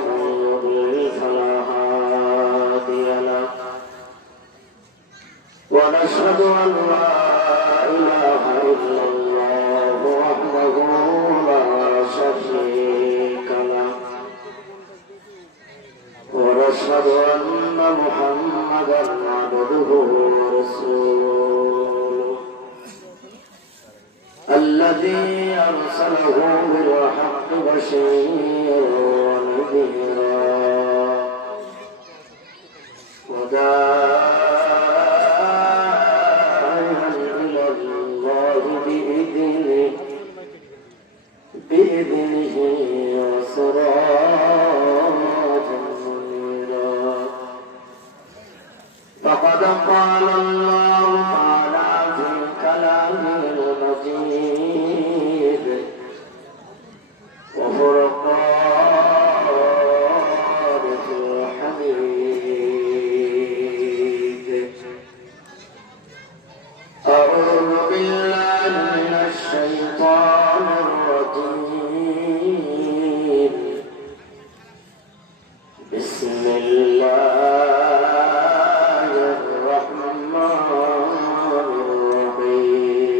ومن يضلل فلا هادي له ونشهد أن لا إله إلا الله وحده لا شريك له ونشهد أن محمدا عبده ورسوله الذي أرسله بالحق بشيرا ونذيرا وداعيا إلى الله بإذنه وسراجا منيرا فقد قال الله تعالى في كلامه المجيد وفرقانه الحميد أعوذ بالله من الشيطان الرجيم بسم الله الرحمن الرحيم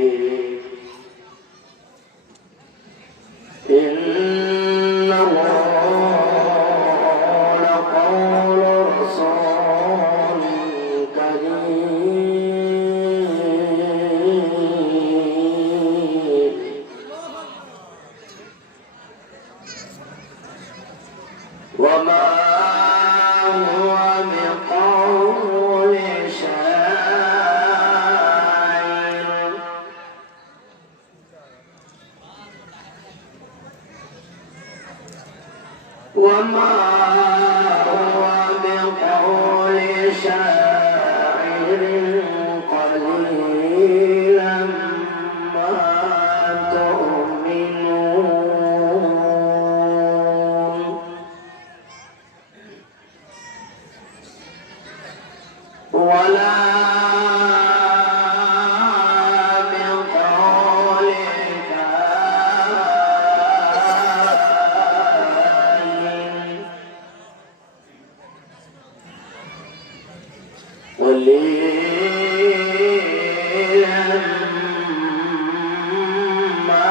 إنه لقول رسول كريم وما هو بقول شاعر وما هو بقول شاعر قليلا ما تؤمنون ولا بقول كاهن قليلا ما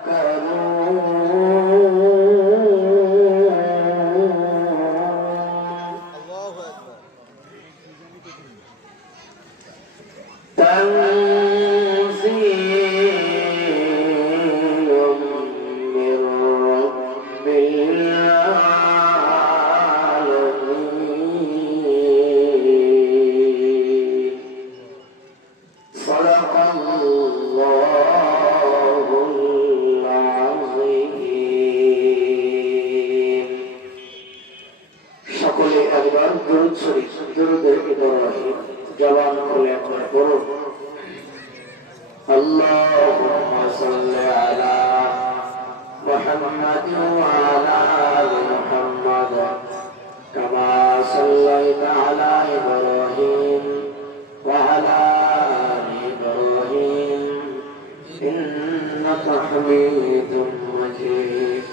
تذكرون تنزيل من رب العالمين صدق الله العظيم সকলে একবার দরুদ শরীফ দরুদে ইব্রাহিম জবান খুলে একবার পড়ুন اللهم صل على محمد وعلى آل محمد كما صليت على إبراهيم وعلى آل إبراهيم إنك حميد مجيد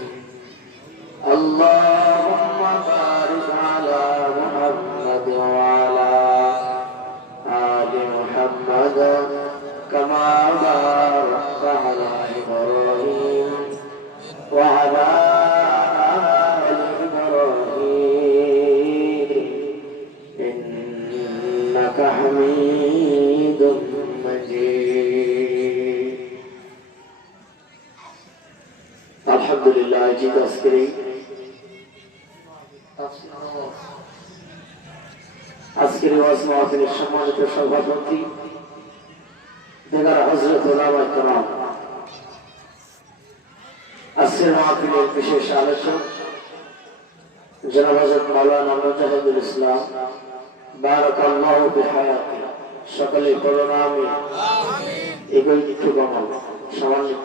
اللهم بارك على محمد وعلى آل محمد كما باركت على إبراهيم وعلى آل إبراهيم إنك حميد مجيد الحمد لله جيد أسكري আজকের ওয়াজ মাহফিলের সম্মানিত সভাপতি হযরত উলামা কেরাম আজকের মাহফিলের বিশেষ আলোচক জনাব হযরত মাওলানা মুজাহিদুল ইসলাম বারাকাল্লাহু বিহায়াতি সকলে বলুন আমিন এগুলো একটু কমাল সম্মানিত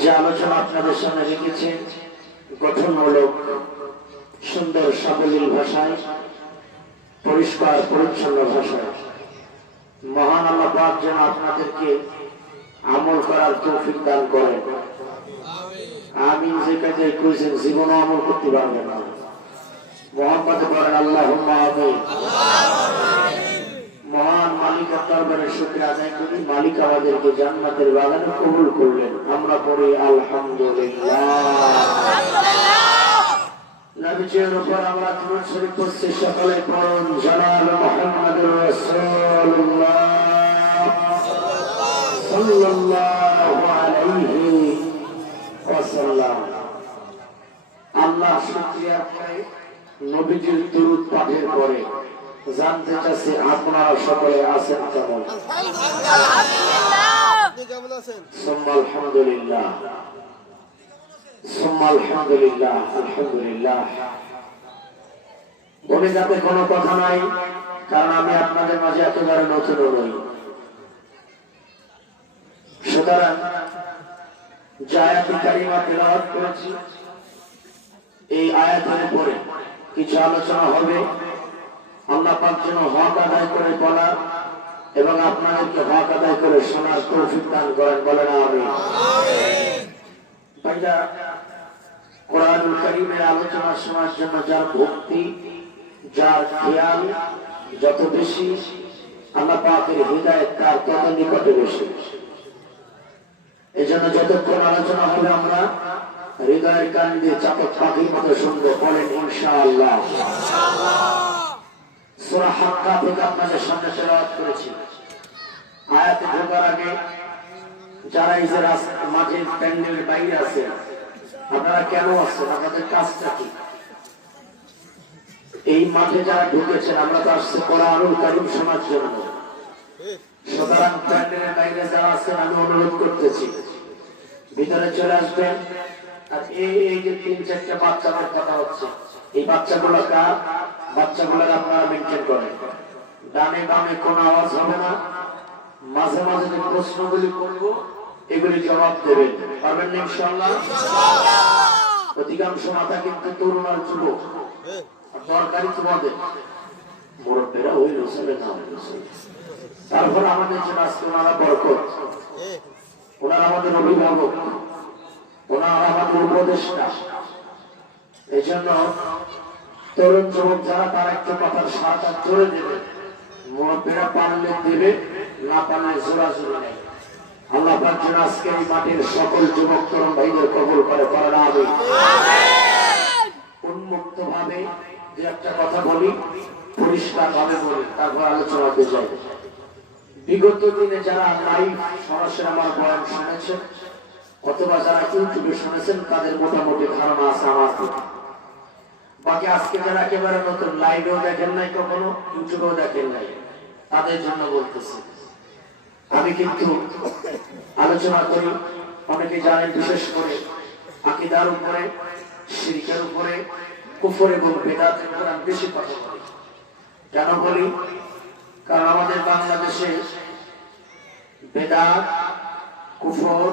যে আলোচনা আপনাদের সামনে রেখেছেন গঠনমূলক সুন্দর সাবলীল ভাষায় পরিষ্কার পরিচ্ছন্ন ভাষায় মহান আল্লাহ পাক যেন আপনাদেরকে আমল করার তৌফিক দান করেন আমি যে কাজে কইছেন জীবন আমল করতে পারবেন না। মোহাম্মদ বলেন আল্লাহুম্মা আমিন। মহান মালিকের দরবারে শুকরিয়া আদায় করি, মালিক আমাদেরকে জান্নাতের বাগানে কবুল করলেন। আমরা পড়ি আলহামদুলিল্লাহ। নবীজির উপর আমরা দুরূদ শরীফ পড়ছি, সকলে পড়ুন জনাব মুহাম্মদুর রাসূলুল্লাহ সাল্লাল্লাহু আলাইহি ওয়াসাল্লাম। আল্লাহ শুকরিয়া করে নবীজির দুরূদ পাঠের পরে জানতে চাচ্ছি আপনারা সকলে আছেন কেমন? আলহামদুলিল্লাহ, আলহামদুলিল্লাহ, আলহামদুলিল্লাহ। বলে যাতে কোনো কথা নাই, কারণ আমি আপনাদের মাঝে একেবারে নতুন নই। সুতরাং যে আয়াত কারিমা তেলাওয়াত করেছি, এই আয়াতের উপরে কিছু আলোচনা হবে। আল্লাহ পাক যেন হক আদায় করে বলার এবং আপনাদেরকে হক আদায় করে শোনার তৌফিক দান করেন, বলেন আমিন। ভাইরা, কোরআনুল কারীমের আলোচনা শোনার জন্য যার ভক্তি, যার খেয়াল যত বেশি, আল্লাহ পাকের হৃদায়ত তার তত নিকটে বেশি। এই জন্য যতক্ষণ আলোচনা হবে আমরা হৃদয়ের কান দিয়ে চাতক পাখির মতো শুনবো, বলেন ইনশাআল্লাহ। সূরা হাক্কা থেকে আপনাদের সামনে তেলাওয়াত করেছি। আয়াতে ঢোকার আগে যারা এই যে মাঝে প্যান্ডেলের বাইরে আছে, আপনারা কেন আছেন? আপনাদের কাজটা কি? এই মাঠে যারা ঢুকেছেন, আমরা তো আসছি কোরআনুল কারীম শোনার জন্য। সুতরাং প্যান্ডেলের বাইরে যারা আছেন, আমি অনুরোধ করতেছি ভিতরে চলে আসবেন। আর এই যে ৩-৪টা বাচ্চাদের কথা হচ্ছে, এই বাচ্চাগুলো কার? বাচ্চাগুলোর আপনারা মেনটেন করেন। ডানে বামে কোনো আওয়াজ হবে না। মাঝে মাঝে যে প্রশ্নগুলি করব, এগুলি জবাব দেবেন, পারবেন না ইনশাআল্লাহ? অধিকাংশ মাথা কিন্তু তরুণ আর যুবক, দরকারি তোমাদের মুরব্বীরা ওই রসুলে না ওই রসুল। তারপর আমাদের জন্য আজকে ওনারা বরকত, ওনারা আমাদের অভিভাবক, ওনারা আমাদের উপদেষ্টা। এই জন্য তরুণ যুবক যারা, তারা একটু কথার সাথে জোরে দেবে। মুরব্বীরা পারলে দেবে, না পারলে জোরাজোরি নেই। আল্লাহ পাক যেন আজকে এই মাটির সকল যুবক তরুণ ভাইদের কবুল করে, করেন আমিন। উন্মুক্ত ভাবে যে একটা কথা বলি, পরিষ্কার ভাবে বলি, তারপর আলোচনাতে যাই। বিগত দিনে যারা লাইভ সরাসরি আমার বয়ান শুনেছেন অথবা যারা ইউটিউবে শুনেছেন, তাদের মোটামুটি ধারণা আছে আমার থেকে। বাকি আজকে যারা একেবারে নতুন, লাইভেও দেখেন নাই, কখনো ইউটিউবেও দেখেন নাই, তাদের জন্য বলতেছি। আমি কিন্তু আলোচনা করি, অনেকে জানেন, বিশেষ করে আকীদার উপরে, শিরকের উপরে, কুফর এবং বেদাতের উপরে আমি বেশি কথা বলি। কেন বলি? কারণ আমাদের বাংলাদেশে বেদাত, কুফর,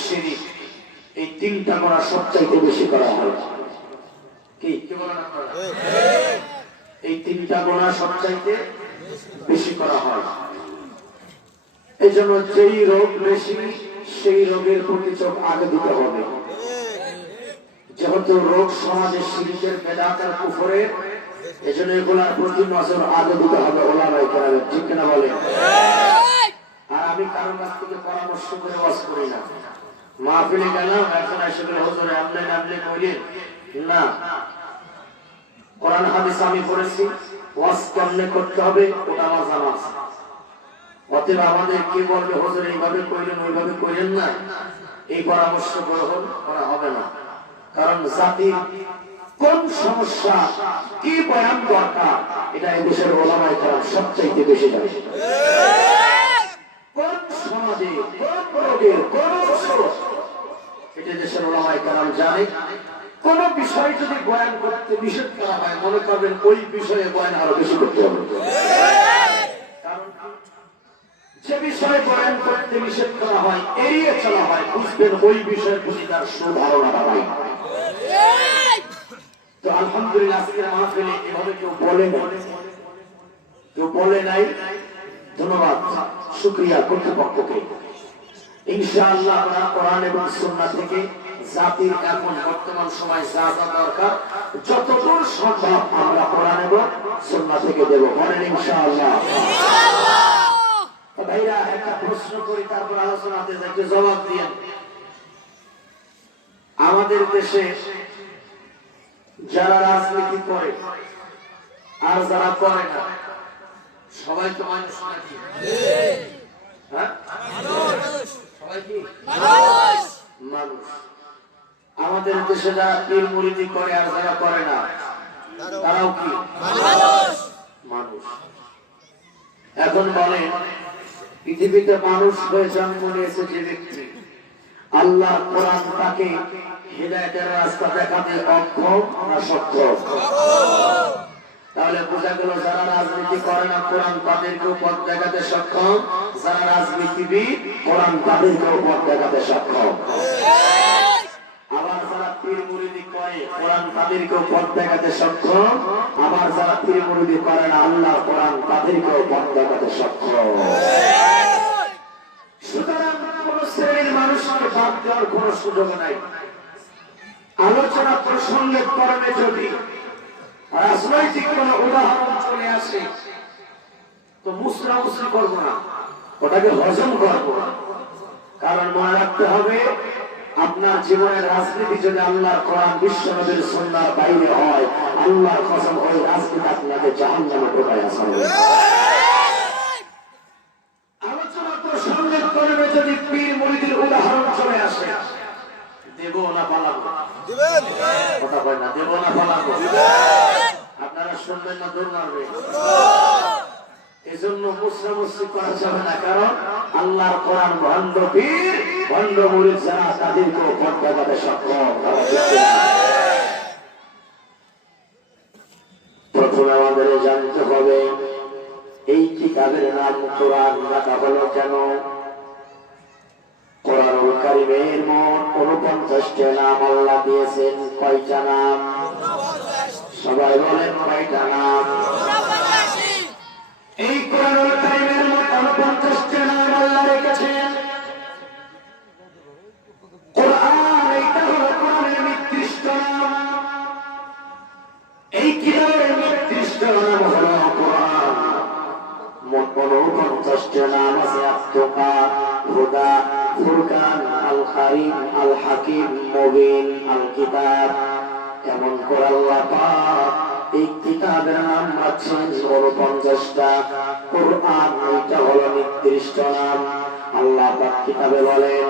শিরক এই তিনটা করা সবচাইতে বেশি করা হয়। কি বলেন আপনারা? এই তিনটা গোনা সবচাইতে বেশি করা হয়। এই জন্য যেই রোগ বেশি, সেই রোগের প্রতি চোখ আগে দিতে হবে। যেহেতু রোগ সমাজে শিরকের, বেদাতের, কুফরের, এই জন্য এগুলার প্রতি নজর আগে দিতে হবে ওলামায়ে কেরামের, ঠিক কিনা বলেন? আর আমি কারোর কাছ থেকে পরামর্শ করে ওয়াজ করি না। মাহফিলে গেলাম, এখন এসে বলে হুজুর আপনি নামলে কইলেন না, কোরআন হাদিস আমি পড়েছি, ওয়াজ কেমনে করতে হবে ওটা আমার জানা আছে। অতএব আমাদের কে বলবে হুজুর এইভাবে কইলেন ওইভাবে কইলেন না, এই পরামর্শ গ্রহণ করা হবে না। কারণ জাতির কোন সমস্যা, কি বয়ান দরকার, এটা এই দেশের ওলামায়ে কেরাম সবচাইতে বেশি জানে। কোন সমাজে কোন রোগের কোন ওষুধ, এটা দেশের ওলামায়ে কেরাম জানে। কোন বিষয় যদি বয়ান করতে নিষেধ করা হয়, মনে করবেন ওই বিষয়ে বয়ান আরো বেশি করতে হবে। কারণ যে বিষয়ে বয়ান করতে নিষেধ করা হয়, এড়িয়ে চলা হয়, বুঝবেন ওই বিষয়ের প্রতি তার সুধারণা নাই। তো আলহামদুলিল্লাহ আজকের মাহফিলে এভাবে কেউ বলে নাই। ধন্যবাদ, শুকরিয়া কর্তৃপক্ষকে। ইনশাআল্লাহ আমরা কোরআন এবং সুন্নাহ থেকে জাতির এখন বর্তমান সময় যা যা দরকার যতদূর সম্ভব আমরা কোরআন এবং সুন্নাহ থেকে দেব, বলেন ইনশাআল্লাহ। ভাইরা একটা প্রশ্ন করি, তারপর আলোচনাতে একটু জবাব দিয়েন। আমাদের দেশে যারা রাজনীতি করে আর যারা করে না, সবাই তো মানুষ নাকি? হ্যাঁ, সবাই কি মানুষ? আমাদের দেশে যারা পীর মুরিদি করে আর যারা করে না, তারাও কি মানুষ? এখন বলেন, পৃথিবীতে মানুষ হয়ে জন্ম নিয়েছে যে ব্যক্তি, আল্লাহ কোরআন তাকে হিদায়াতের রাস্তা দেখাতে অক্ষম না সক্ষম? তাহলে বোঝা গেল যারা রাজনীতি করে না কোরআন তাদেরকেও পথ দেখাতে সক্ষম, যারা রাজনীতিবিদ কোরআন তাদেরকেও পথ দেখাতে সক্ষম। আবার যারা পীর মুরিদি করে কোরআন তাদেরকেও পথ দেখাতে সক্ষম, আবার যারা পীর মুরিদি করে না আল্লাহ কোরআন তাদেরকেও পথ দেখাতে সক্ষম। সুতরাং কোন শ্রেণীর মানুষকে বাদ দেওয়ার কোন সুযোগ নাই। আলোচনা প্রসঙ্গের কারণে যদি রাজনৈতিক কোন উদাহরণ চলে আসে তো মুসরামুসরি করবো না, ওটাকে হজম করবো। কারণ মনে রাখতে হবে, আপনার জীবনের রাজনীতি যদি আল্লাহর কোরআন বিশ্ব নবীর সুন্নাহর বাইরে হয়, আল্লাহর কসম ওই রাজনীতি আপনাকে জাহান্নামে ঢোকায় আসাবে। আলোচনা প্রসঙ্গের কারণে যদি পীর মুরিদের উদাহরণ চলে আসে, দেব না পালাবো? কথা কয় না, দেব না পালাবো? আপনারা শুনবেন না দৌড় মারবে? এজন্য মুসরামুসরি করা যাবে না, কারণ আল্লাহর কোরআন ভণ্ড পীর ভণ্ড মুরিদ যারা তাদেরকেও পথ দেখাতে সক্ষম। প্রথমে আমাদের জানতে হবে এই কিতাবের নাম কোরআন রাখা হলো কেন? কোরআনুল কারীমের মোট 49টা নাম আল্লাহ দিয়েছেন। কয়টা নাম? সবাই বলেন কয়টা নাম? এই কোরআনুল কারীমের মোট 49টা নাম আল্লাহ রেখেছেন। কোরআন এইটা হলো কোরআনের নির্দিষ্ট নাম। এই কিতাবের নির্দিষ্ট নাম হলো কোরআন। মোট 49টা নাম আছে: আত-তাকা, হুদা, ফুরকান, আল কারীম, আল হাকিম, মুবিন, আল কিতাব। এমন করে আল্লাহ পাক এই কিতাবের নাম রাখছেন 49টা। কোরআন এইটা হলো নির্দিষ্ট নাম। আল্লাহ পাক কিতাবে বলেন,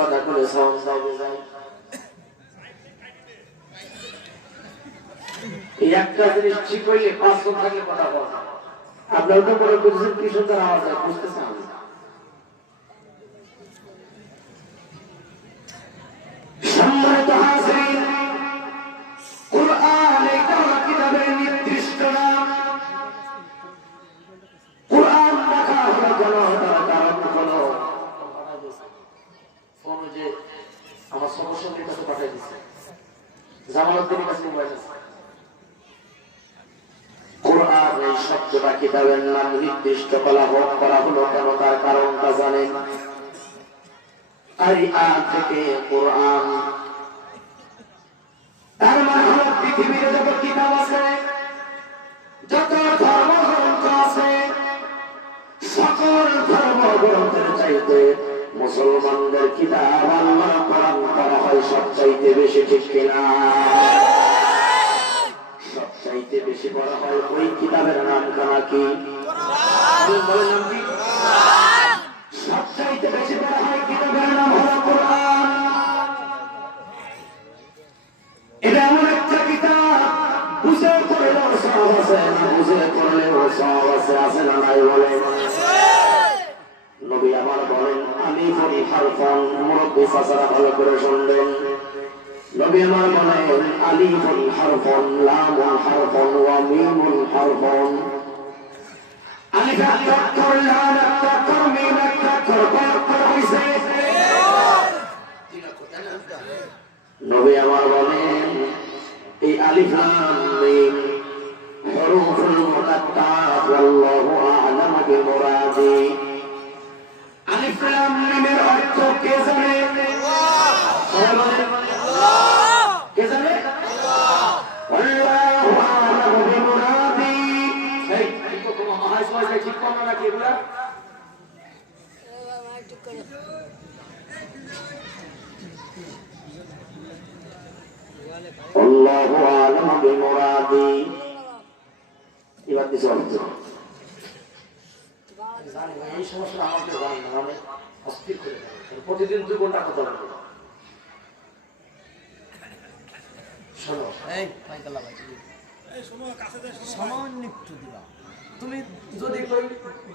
কথা বলে একটা জিনিস ঠিক হইলে 5 জন থাকলে কথা বলা। আপনারা তো মনে করছেন কি সুন্দর আওয়াজ হয়, বুঝতেছেন? সম্মানিত হাজিরিন, কোরআন এটা কিতাবের নির্দিষ্ট নাম। কোরআন লেখা হলো কেন? কারণ হলো ফোন যে আমার সমস্যার কাছে পাঠাই দিচ্ছে, জামালউদ্দিনের কাছে মোবাইল আছে। কোরআন এই শব্দটা কিতাবের নাম নির্দিষ্ট করা হলো কেন? তার কারণটা জানেন? আরিআ থেকে কোরআন, তার মানে হলো পৃথিবীতে যত কিতাব আছে, যত ধর্মগ্রন্থ আছে, সকল ধর্মগ্রন্থের চাইতে মুসলমানদের কিতাব আল্লাহ কোরআন করা হয় সবচাইতে বেশি, ঠিক কিনা? সবচাইতে বেশি পড়া হয় ওই কিতাবের নাম কানা কি? সবচাইতে বেশি পড়া হয় কিতাবের নাম হলো কোরআন। এটা এমন একটা কিতাব, বুঝে পড়লেও সওয়াব আছে, না বুঝে পড়লেও সওয়াব আছে। আছে না নাই? বলে নবী আমার বলেন, আলিফুন হারফুন। মুরব্বি চাচারা ভালো করে শুনবেন। নবী আমার বলেন, আলিফুন হারফুন, লামুন হারফুন, ওয়া মিমুন হারফুন। আলিফ একটা অক্ষর, লাম একটা অক্ষর, মিম একটা অক্ষর, কয় অক্ষর হইছে? নবী আমার বলেন এই আলিফ লাম মিম হুরুফুল মুকাত্তাআত ওয়াল্লাহু আ'লাম বিমুরাদি। আলিফ লাম মিমের অর্থ কে জানে? আল্লাহ। কে জানে? আল্লাহু আ'লাম বিমুরাদি। এই তো কোন মহাশয় ঠিক করো না কি এগুলা? আল্লাহু আ'লাম বিমুরাদি। এবার দিছে অর্থ। জানি না এই সমস্যা আমাকে জানি না, আমি অস্থির করে দেয়। প্রতিদিন 2 ঘন্টা কথা বলবো। শোনো এই পাইকালা ভাই এই সময় কাছে যায় সামান্য একটু দিবা। তুমি যদি কই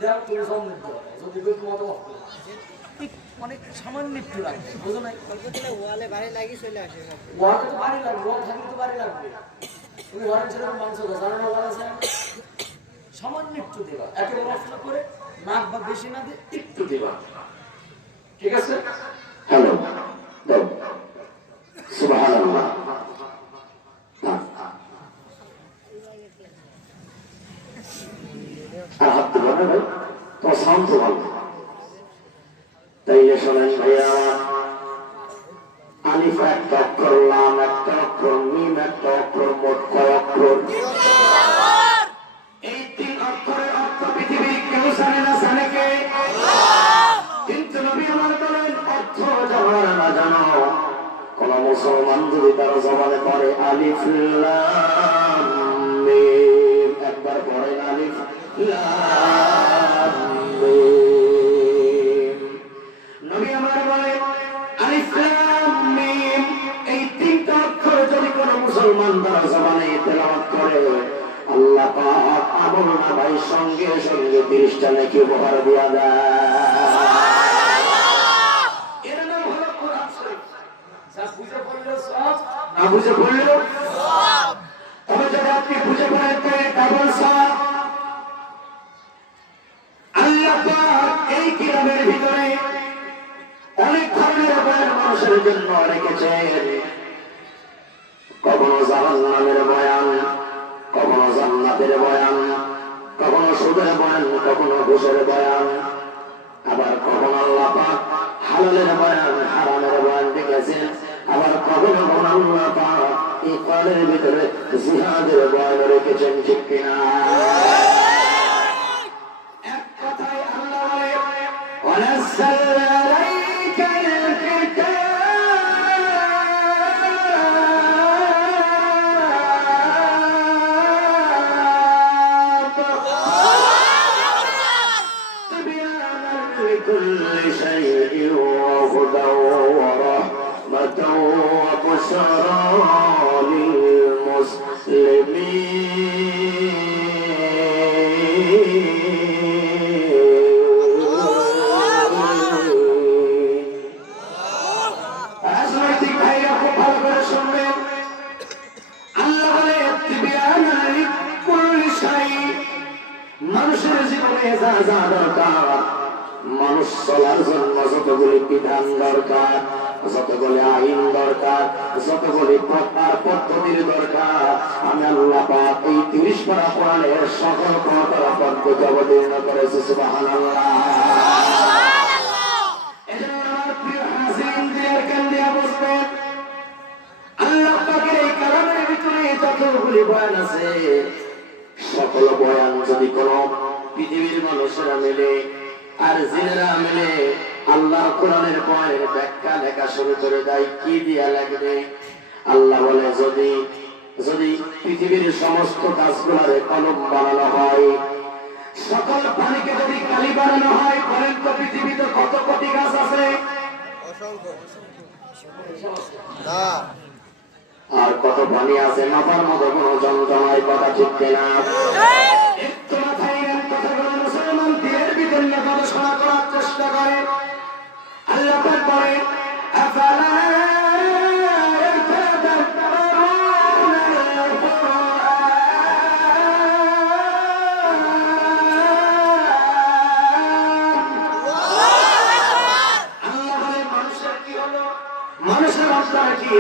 দাও তুমি সামনে দাও, যদি কই তোমার তো অনেক সামান্য একটু লাগবে, বুঝো না? কলকাতায় ওয়ালে ভারী লাগি চলে আসে। ওয়ালে তো ভারী লাগবে, ওয়াল থাকলে তো ভারী লাগবে। তুমি ওয়ালের ছেলে মাংস দাও, জানো না ওয়াল আছে? সামান্য একটু দিবা, একেবারে নষ্ট করে নাক বা বেশি না দিয়ে একটু দিবা, ঠিক আছে? হ্যালো দাও সুবহানাল্লাহ। আর হাত দিবা না ভাই, তোমার সাউন্ড তো ভালো। তাইলে শোনেন ভাইয়া, আলিফ একটা অক্ষর, লাম একটা অক্ষর, মিম একটা অক্ষর, মোট কয় অক্ষর? এই 3 অক্ষরের অর্থ পৃথিবীর কেউ জানে না, জানে কে? কিন্তু নবী আমার বলেন অর্থ জানার না জানো কোন মুসলমান যদি তার জবানে পড়ে আলিফ লাম মিম, একবার পড়ে আলিফ লাম মিম, নবী আমার বলেন আলিফ লাম মিম এই 3টা অক্ষর যদি কোন মুসলমান তার জবানে তেলাওয়াত করে আল্লাহ পাক আমল নামায় সঙ্গে সঙ্গে 30টা নেকি উপহার দিয়া দেয়। এর নাম হলো কোরআন শরীফ। যা বুঝে পড়লো সব, না বুঝে পড়লো সব। তবে যদি আপনি বুঝে পড়েন তো ডাবল সব। আল্লাহ পাক এই কিতাবের ভিতরে অনেক ধরনের বয়ান মানুষের জন্য রেখেছেন। কখনো জাহান্নামের বয়ান, কখনো জান্নাতের বয়ান, কখনো সুদের বয়ান, কখনো ঘুষের বয়ান, আবার কখনো আল্লাহ পাক হালালের বয়ান, হারামের বয়ান রেখেছেন, আবার কখনো আল্লাহ পাক এই কোরআনের ভিতরে জিহাদের বয়ান রেখেছেন, ঠিক কিনা? এক কথায় আল্লাহ বলে ওয়ানাজ্জালনা আলাইকাল কিতাব لكل شيء وهدى ورحمة وبشرى রাজনৈতিক ভাইরা খুব ভালো করে শুনবেন। আল্লাহ বলে তিবিয়ানা লিকুল্লি শাই, মানুষের জীবনে যা যা দরকার, মানুষ চলার জন্য যতগুলি বিধান দরকার, যতগুলি আইন দরকার, যতগুলি প্রকার পদ্ধতির দরকার, আমি আল্লাহ পাক এই 30 পারা কোরআনের সকল ক্ষমতার পদ্ধতি অবতীর্ণ করেছি। সুবহানাল্লাহ। এজন্য আমার প্রিয় হাজিরিন দিলের কান দিয়া বসবেন, আল্লাহ পাকের এই কালামের ভিতরে যতগুলি বয়ান আছে সকল বয়ান যদি কোন পৃথিবীর মানুষেরা মিলে আর জিনেরা মিলে আল্লাহ কোরআনের বয়ানের ব্যাখ্যা লেখা শুরু করে দেয়, কি দিয়া লাগবে? আল্লাহ বলে যদি যদি পৃথিবীর সমস্ত গাছগুলারে কলম বানানো হয়, সকল পানিকে যদি কালি বানানো হয়, বলেন তো পৃথিবীতে কত কোটি গাছ আছে? আর কত পানি আছে? মাথার মতো কোন যন্ত্রণায় কথা ঠিক না। একটু মাথায় কথাগুলো মুসলমান দিনের ভিতরে গবেষণা করার চেষ্টা করে। আল্লাহ পাক বলেন আফালা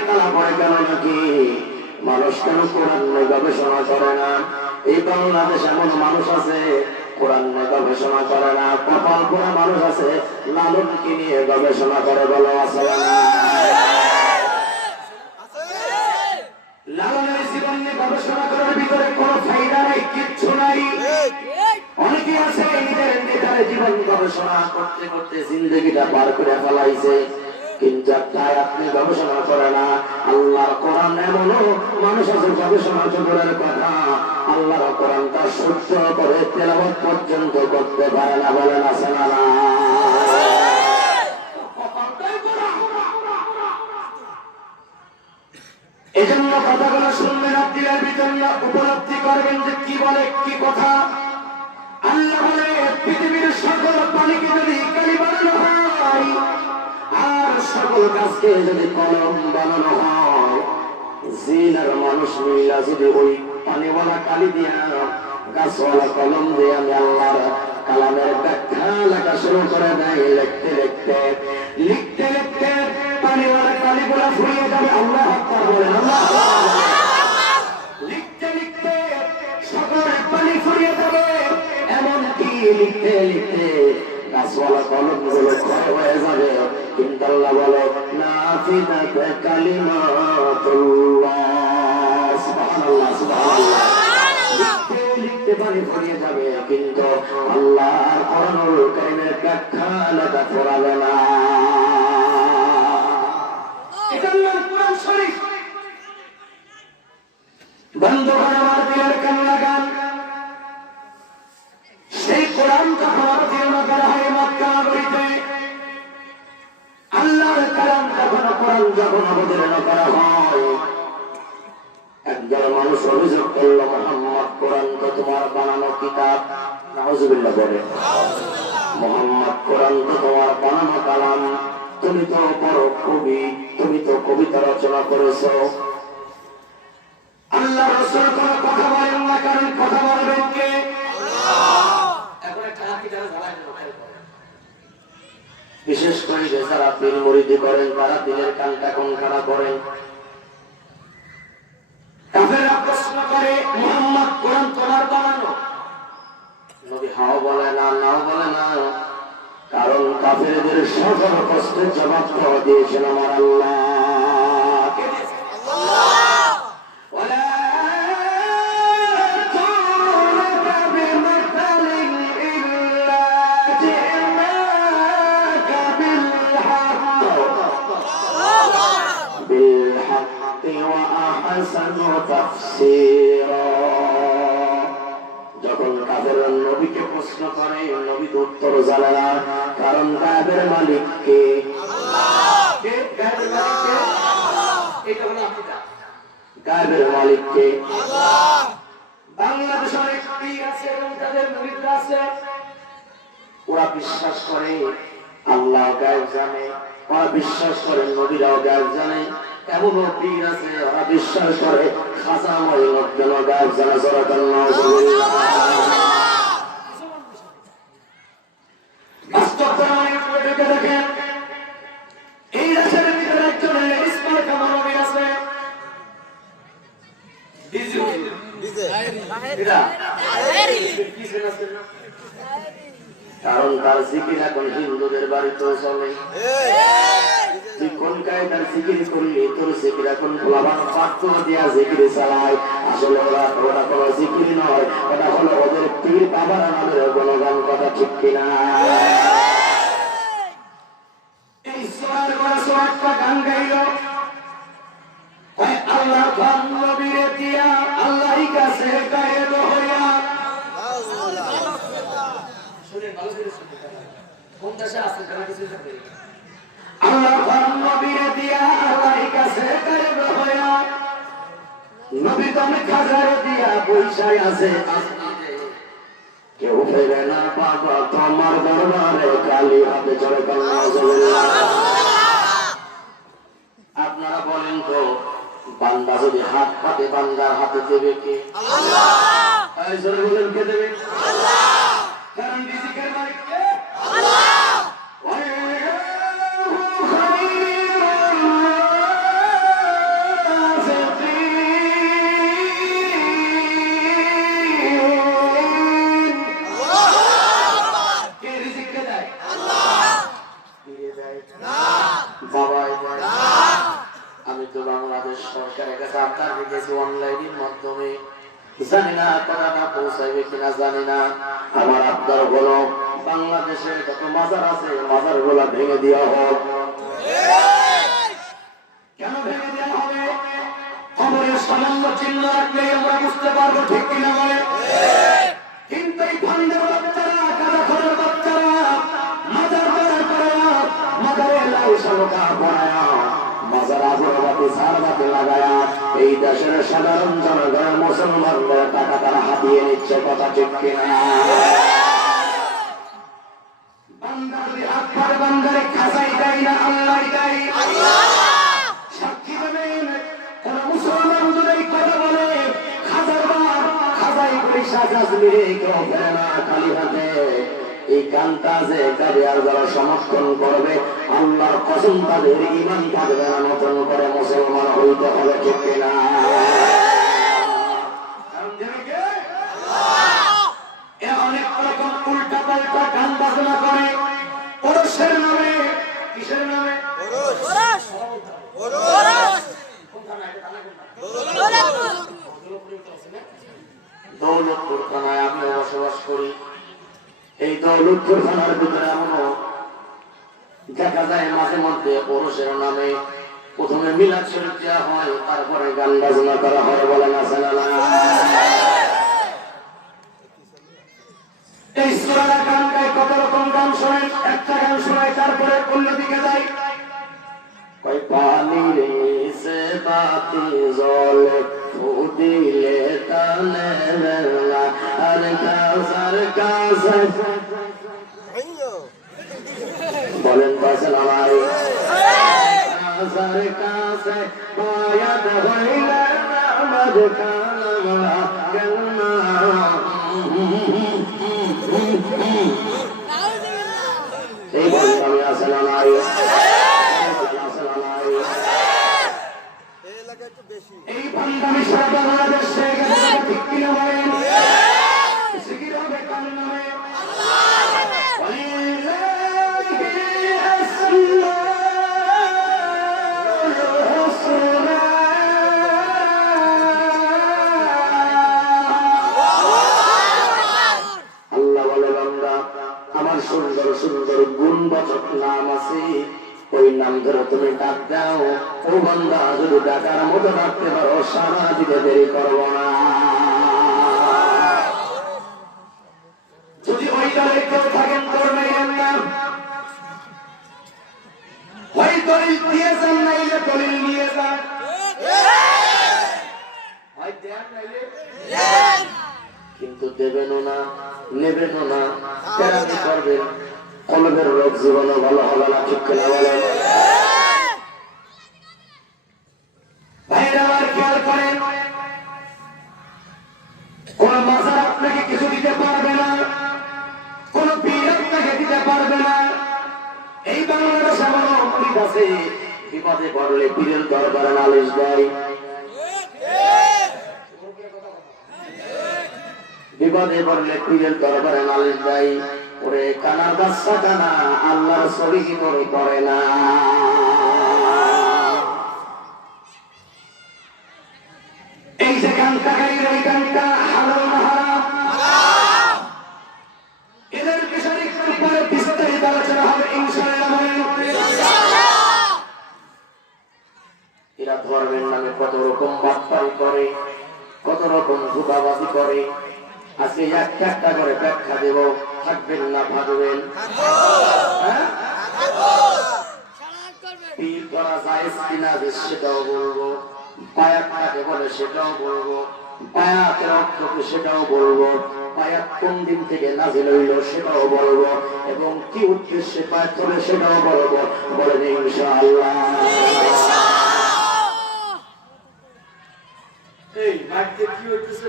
তালা পড়ে গেল নাকি? মানুষ কেন কোরআন নিয়ে গবেষণা করে না? এই বাংলাদেশ এমন মানুষ আছে কোরআন নিয়ে গবেষণা করে না, কপাল পোড়া মানুষ আছে লালনকে নিয়ে গবেষণা করে, বলো আছে না? লালনের জীবন নিয়ে গবেষণা করার ভিতরে কোনো ফায়দা নাই, কিচ্ছু নাই। অনেকে আছে নিজের নেতার জীবন গবেষণা করতে করতে জিন্দগিটা পার করে ফেলাইছে, কিন্তু তাই আপনি গবেষণা করে না। আল্লাহর কোরআন এমনও মানুষ আছে গবেষণা করার কথা, আল্লাহর কোরআনটা সহ্য করে তেলাওয়াত পর্যন্ত করতে পারে না, বলেন আছে না? এজন্য কথাগুলো শুনবেন, আপনার ভিতরে উপলব্ধি করবেন যে কি বলে কি কথা। আল্লাহ বলে পৃথিবীর সকল পানিকে যদি কালি বানানো হয় আর সকল গাছকে যদি কলম বানানো হয়, জিন আর মানুষ মিলা যদি ওই পানিওয়ালা কালি দিয়া গাছওয়ালা কলম দিয়ে আমি আল্লাহর কালামের ব্যাখ্যা লেখা শুরু করে দেয়, লিখতে লিখতে লিখতে লিখতে পানিওয়ালা কালিগুলা ফুরিয়ে যাবে। আল্লাহ আকবার বলেন, আল্লাহ লিখতে লিখতে সকল পানি ফুরিয়ে যাবে, এমনকি লিখতে লিখতে গাছওয়ালা কলম গুলো ক্ষয় হয়ে যাবে। কিন্তু আল্লাহ বলে নাফিদাত কালিমাতুল্লাহ, সুবহানাল্লাহ সুবহানাল্লাহ। লিখতে লিখতে পানি ফুরিয়ে যাবে, কিন্তু আল্লাহর কোরআনুল কারীমের ব্যাখ্যা লেখা ফুরাবে না। এটা আল্লাহর কোরআন শরীফ। বন্ধুগণ আমার দিলের কান লাগান, সেই কোরআন যখন অবতীর্ণ করা হয় মক্কা নগরীতে, আল্লাহর কালাম যখন কোরআন যখন অবতীর্ণ করা হয়, একজন মানুষ অভিযোগ করল, মুহাম্মদ কোরআন তো তোমার বানানো কিতাব। নাউজুবিল্লাহ বলে, মুহাম্মদ কোরআন তো তোমার বানানো কালাম, তুমি তো বড় কবি, তুমি তো কবিতা রচনা করেছো। আল্লাহ রাসূল কোন কথা বলেন না, কারণ কথা বলবেন কে? বিশেষ করে যারা পীর মুরিদি করেন তারা দিনের কানটা কোন খানা করেন। কাফেররা প্রশ্ন করে মুহাম্মদ কোরআন তোমার বানানো? নবী হাও বলে না, নাও বলে না, কারণ কাফেরদের সকল প্রশ্নের জবাব দিয়েছেন আমার আল্লাহ। যখন কাফেররা নবীকে প্রশ্ন করে, নবী তো উত্তর জানে না, কারণ গায়েবের মালিক কে? গায়েবের মালিক কে? বাংলাদেশে অনেক পীর আছে এবং তাদের মুরিদরা আছে, ওরা বিশ্বাস করে আল্লাহ গায়েব জানে, ওরা বিশ্বাস করে নবীরাও গায়েব জানে। এমনও পীর আছে ওরা বিশ্বাস করে খাজানায় লোকজন গায়েব জানে। দেখেন এই দেশের ভিতরে একজন লেডিস মার্কা মানবী আছে, কারণ তার জিকির এখন হিন্দুদের বাড়িতেও চলে। তুই কোন কায়দার জিকির করলি, তোর জিকির এখন ভোলাবান পাত্র দিয়া জিকির চালায়। আসলে ওরা কোনো জিকির নয়, ওটা হলো ওদের পীর বাবারা নামের গুণগান, কথা ঠিক কিনা? এই সোয়ার করা সোয়ারটা গান গাইল, আল্লাহ নবীরে দিয়া আল্লাহই কাছে গায়েব হইয়া। কোন দেশে আছে যারা কিছু জানে? আল্লাহ নবীরে দিয়া আল্লাহই কাছে গায়েব হইয়া, নবী তুমি খাজার দিয়া পয়সায় আছে, কেউ ফেরে না বাবা তোমার দরবারে, কালি হাতে চলে আপনারা বলেন তো, বান্দা যদি হাত পাতে বান্দার হাতে দেবে কে? বলেন কে দেবে? কারণ রিজিকের মালিক কে? কথাটা পৌঁছাইবে কিনা জানি না। আমার আপনার হলো বাংলাদেশের যত মাজার আছে মাজার গুলা ভেঙে দেওয়া হোক। কেন ভেঙে দেওয়া হবে? কবরের সামান্য চিহ্ন রাখলে আমরা বুঝতে পারবো, ঠিক কিনা বলে? কিন্তু এই ফান্ডের বাচ্চারা, কারাখরের বাচ্চারা মাজার তৈরি করে মাজারের লাই সরকা বানায়া মাজার আগরবাতি সারবাতি লাগায়া এই দেশের সাধারণ জনগণের মুসলমানদের টাকা তারা হাতিয়ে নিচ্ছে, কথা ঠিক কিনা? বান্দার হাত পারে বান্দারে খাসাই দেয় না, আল্লাহ দেয়। সাক্ষী দেবেন কোন মুসলমান যদি কথা বলে হাজারবার খাজাই পয়সা গাছলে কেউ ফেরে না খালি হাতে। এই গানটা যে কারিয়ার যারা সমর্থন করবে আল্লাহর কসম তাদের ঈমান থাকবে না, নতুন করে মুসলমান হইতে হবে, ঠিক কিনা? অনেক রকম উল্টা পাল্টা গান বাজনা করে পুরুষের নামে। কিসের নামে? দৌলতপুর থানায় আমি বসবাস করি। এই দৌলতপুর থানার ভিতরে এমনও দেখা যায় মাঝে মধ্যে পুরুষের নামে প্রথমে মিলাদ শরীফ দেওয়া হয়, তারপরে গান বাজনা করা হয়, বলে না ছেলেরা? এই সুরারা গান গায়, কত রকম গান শোনায়, একটা গান শোনায় তারপরে অন্যদিকে যায়। কই পানি রে সে বাতি জলে ফুদিলে তানে মেলা আর কাসার কাছে বলেন পাশে আমার কাসার কাছে পায়াত হইলে আমার কালমা কেলমা এই বলেন আমি আসলে আমার এই বাংলাদেশ সারা বাংলাদেশে ঠিক কিনা বলেন? জিকির হবে কার নামে? আল্লাহ বলে বান্দা আমার সুন্দর সুন্দর গুণবাচক নাম আছে, ওই নাম ধরে তুমি ডাক দাও। ও বান্দা যদি ডাকার মতো ডাকতে পারো সারা দিতে দেরি করবো না। যদি ওই দলে কেউ থাকেন তোর নাইলেন না, ওই দলিল দিয়ে যান, নাইলে দলিল নিয়ে যান। কিন্তু দেবেনও না, নেবেনও না, কেরানি করবেন। কলবের রোগ জীবনও ভালো হবে না, ঠিক কিনা বলেন? ভাইরা আমার খেয়াল করেন, কোন মাজার আপনাকে কিছু দিতে পারবে না, কোন পীর আপনাকে দিতে পারবে না। এই বাংলাদেশ এমন অনেক আছে বিপদে পড়লে পীরের দরবারে নালিশ দেয়, বিপদে পড়লে পীরের দরবারে নালিশ দেয়। ওরে কানার বাচ্চা কানা, আল্লাহর ছবি কি করে করে না? এই যে গানটা গাইল, এই গানটা হালাল না হারাম? এদের বিষয়ে একটু পরে বিস্তারিত আলোচনা হবে ইনশাআল্লাহ। এরা ধর্মের নামে কত রকম বাটপারি করে, কত রকম ধোঁকাবাজি করে। আজকে একটা করে ব্যাখ্যা দেব, থাকবেন না ভাববেন? পীর করা যায় কিনা সেটাও বলবো, বায়াত কাকে বলে সেটাও বলবো, বায়াতের অর্থ কি সেটাও বলবো, বায়াত কোন দিন থেকে নাযিল হইল সেটাও বলবো, এবং কি উদ্দেশ্যে বায়াত করে সেটাও বলবো। বলেন ইনশাআল্লাহ। এই মাইকে কি হইতেছে?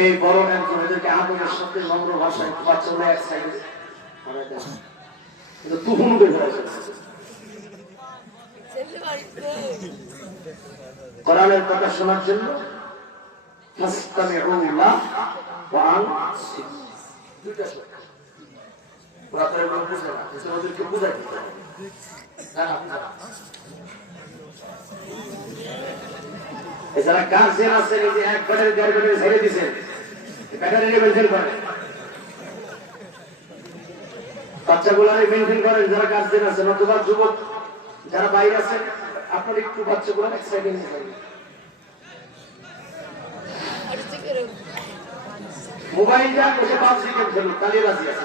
এই বড় এদেরকে আদরের সাথে নম্র ভাষায় বাচ্চারা এক সাইডে তুফুন বের হয়েছে। কোরআনের কথা শোনার জন্য ওয়ান দুইটা শব্দ পুরাতনের লোক বুঝে না, ওদেরকে বুঝাই দিতে হবে। এছাড়া গার্জিয়ান আছে যে এক ব্যাটারি দেড় ব্যাটারি ছেড়ে দিচ্ছেন, ব্যাটারি মেনটেন করেন, বাচ্চাগুলারে মেনটেন করেন যারা গার্জিয়ান আছেন, অথবা যুবক যারা বাইরে আছেন আপনার একটু বাচ্চাগুলো এক সাইডে নিয়ে যাবেন। মোবাইল যা বসে পাবজি গেম খেলুন, তালিবাজি আছে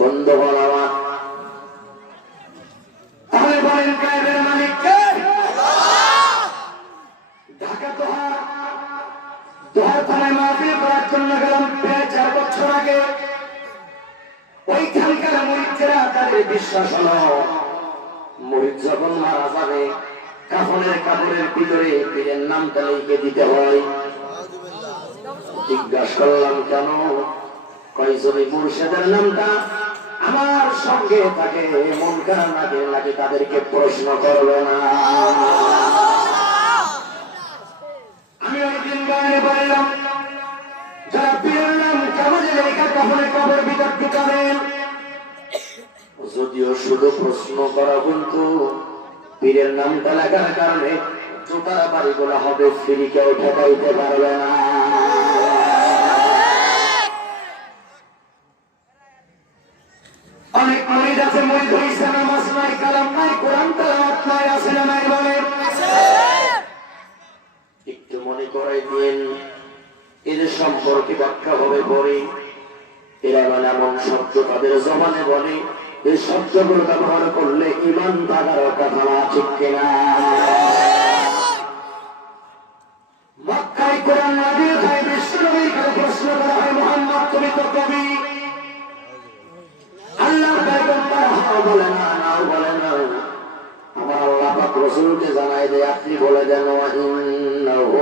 বন্ধ বলা। তাহলে বলেন কায়েমের মালিক কে? ঢাকা দোহার থানায় মাহফিল করার জন্য গেলাম প্রায় 4 বছর আগে। ওইখানকার মুরিদরা তাদের বিশ্বাস হলো মুরিদ যখন মারা যাবে কাপড়ের ভিতরে পীরের নামটা লিখে দিতে হয়। জিজ্ঞাসা করলাম কেন? কয় যদি মুর্শিদের নামটা আমার সঙ্গে থাকে মন খারাপ লাগে তাদেরকে প্রশ্ন করবে না। আমি ওইদিন বাইরে বললাম যারা পীরের নাম কাগজে লেখা কবরের ভিতর ঢুকাবেন, যদিও শুধু প্রশ্ন করা কিন্তু পীরের নামটা লেখার কারণে জোতারা বাড়িগুলো হবে, ফিরি কেউ ঠেকাইতে পারবে না। অনেক মুরিদ আছে, মুরিদ হইছে নামাজ নাই, কালাম নাই, কোরআন তেলাওয়াত নাই, আছে না নাই বলেন? একটু মনে করাই দিন, এদের সম্পর্কে ব্যাখ্যা হবে পরে। এরা মানে এমন শব্দ তাদের জবানে বলে, এই শব্দগুলো ব্যবহার করলে ঈমান থাকার কথা না, ঠিক কিনা? মক্কায় কোরআন নাযিল হয়, বিশ্বনবীর কাছে প্রশ্ন করা হয়, মুহাম্মদ তুমি তো কবি, আল্লাহর পয়গম্বর হও বলে না, নাও বলে না। আমার আল্লাহ পাক রাসূলকে জানাই দেয়, আপনি বলে দেন ইন্নাহু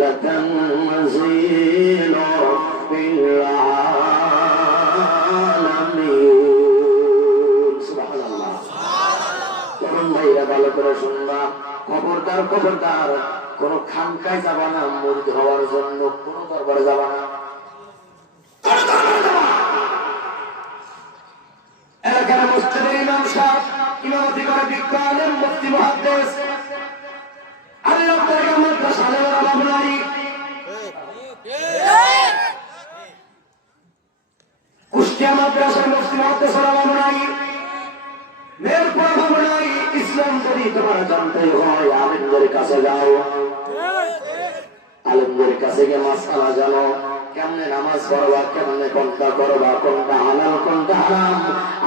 লাতানজিলু বিল আলামিন। সুবহানাল্লাহ। তরুণ ভাইরা ভালো করে শুনবা, খবরদার কোন খানকায় যাবা না মুরিদ হওয়ার জন্য, কোন দরবারে যাবা না। এলাকার মসজিদের ইমাম সাহেব ইমামতি করে বিজ্ঞ আলেম মুফতি মুহাদ্দিস, আল্লাহ তাআলা মাদ্রাসার অভাব নাই, কুষ্টিয়া মাদ্রাসার মুফতি মুহাদ্দিসের অভাব নাই, মেরপুর অভাব নাই। ইসলাম যদি তোমার জানতে হয় আলেমদের কাছে যাও, আলেমদের কাছে গিয়ে মাসআলা জানো, কেমনে নামাজ পড়বা, কেমনে কোনটা করবা, কোনটা হালাল কোনটা হারাম,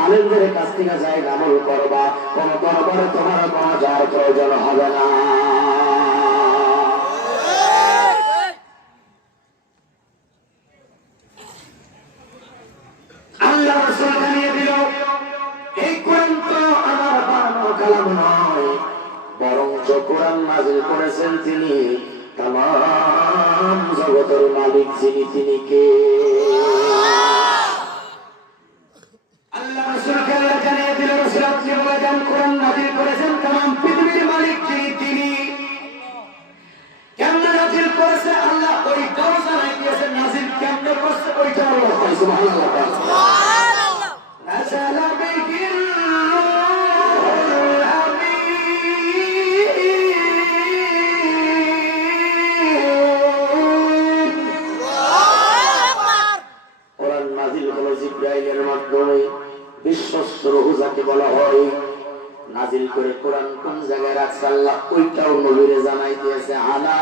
আলেমদের কাছ থেকে যাই আমল করবা। কোন দরবারে তোমার কোনো যাওয়ার প্রয়োজন হবে না। আল্লাহ রাসূল জানিয়ে দিল, এই কোরআন তো আমার বানানো কালাম নয়, বরং কোরআন নাযিল করেছেন তিনি, तमाम जगतेर मालिक যিনি তিনি কে? আল্লাহ রাসূলকে আল্লাহ জানিয়ে দিল, রাসূল আপনি বলে দেন কোরআন নাযিল করেছেন तमाम পৃথিবীর মালিক যিনি তিনি। কেমনে নাযিল করেছে আল্লাহ ওইটাও জানাই দিয়েছেন, নাযিল কেমনে করেছে ওইটাও আল্লাহ বলেন। সুবহানাল্লাহ সুবহানাল্লাহ। নাযালা বিহির জিবরাইলের মাধ্যমে বিশ্বস্ত রূহ যাকে বলা হয়, নাযিল করে কোরআন কোন জায়গায় রাখছে আল্লাহ ওইটাও নবীরে জানাই দিয়েছে। আলা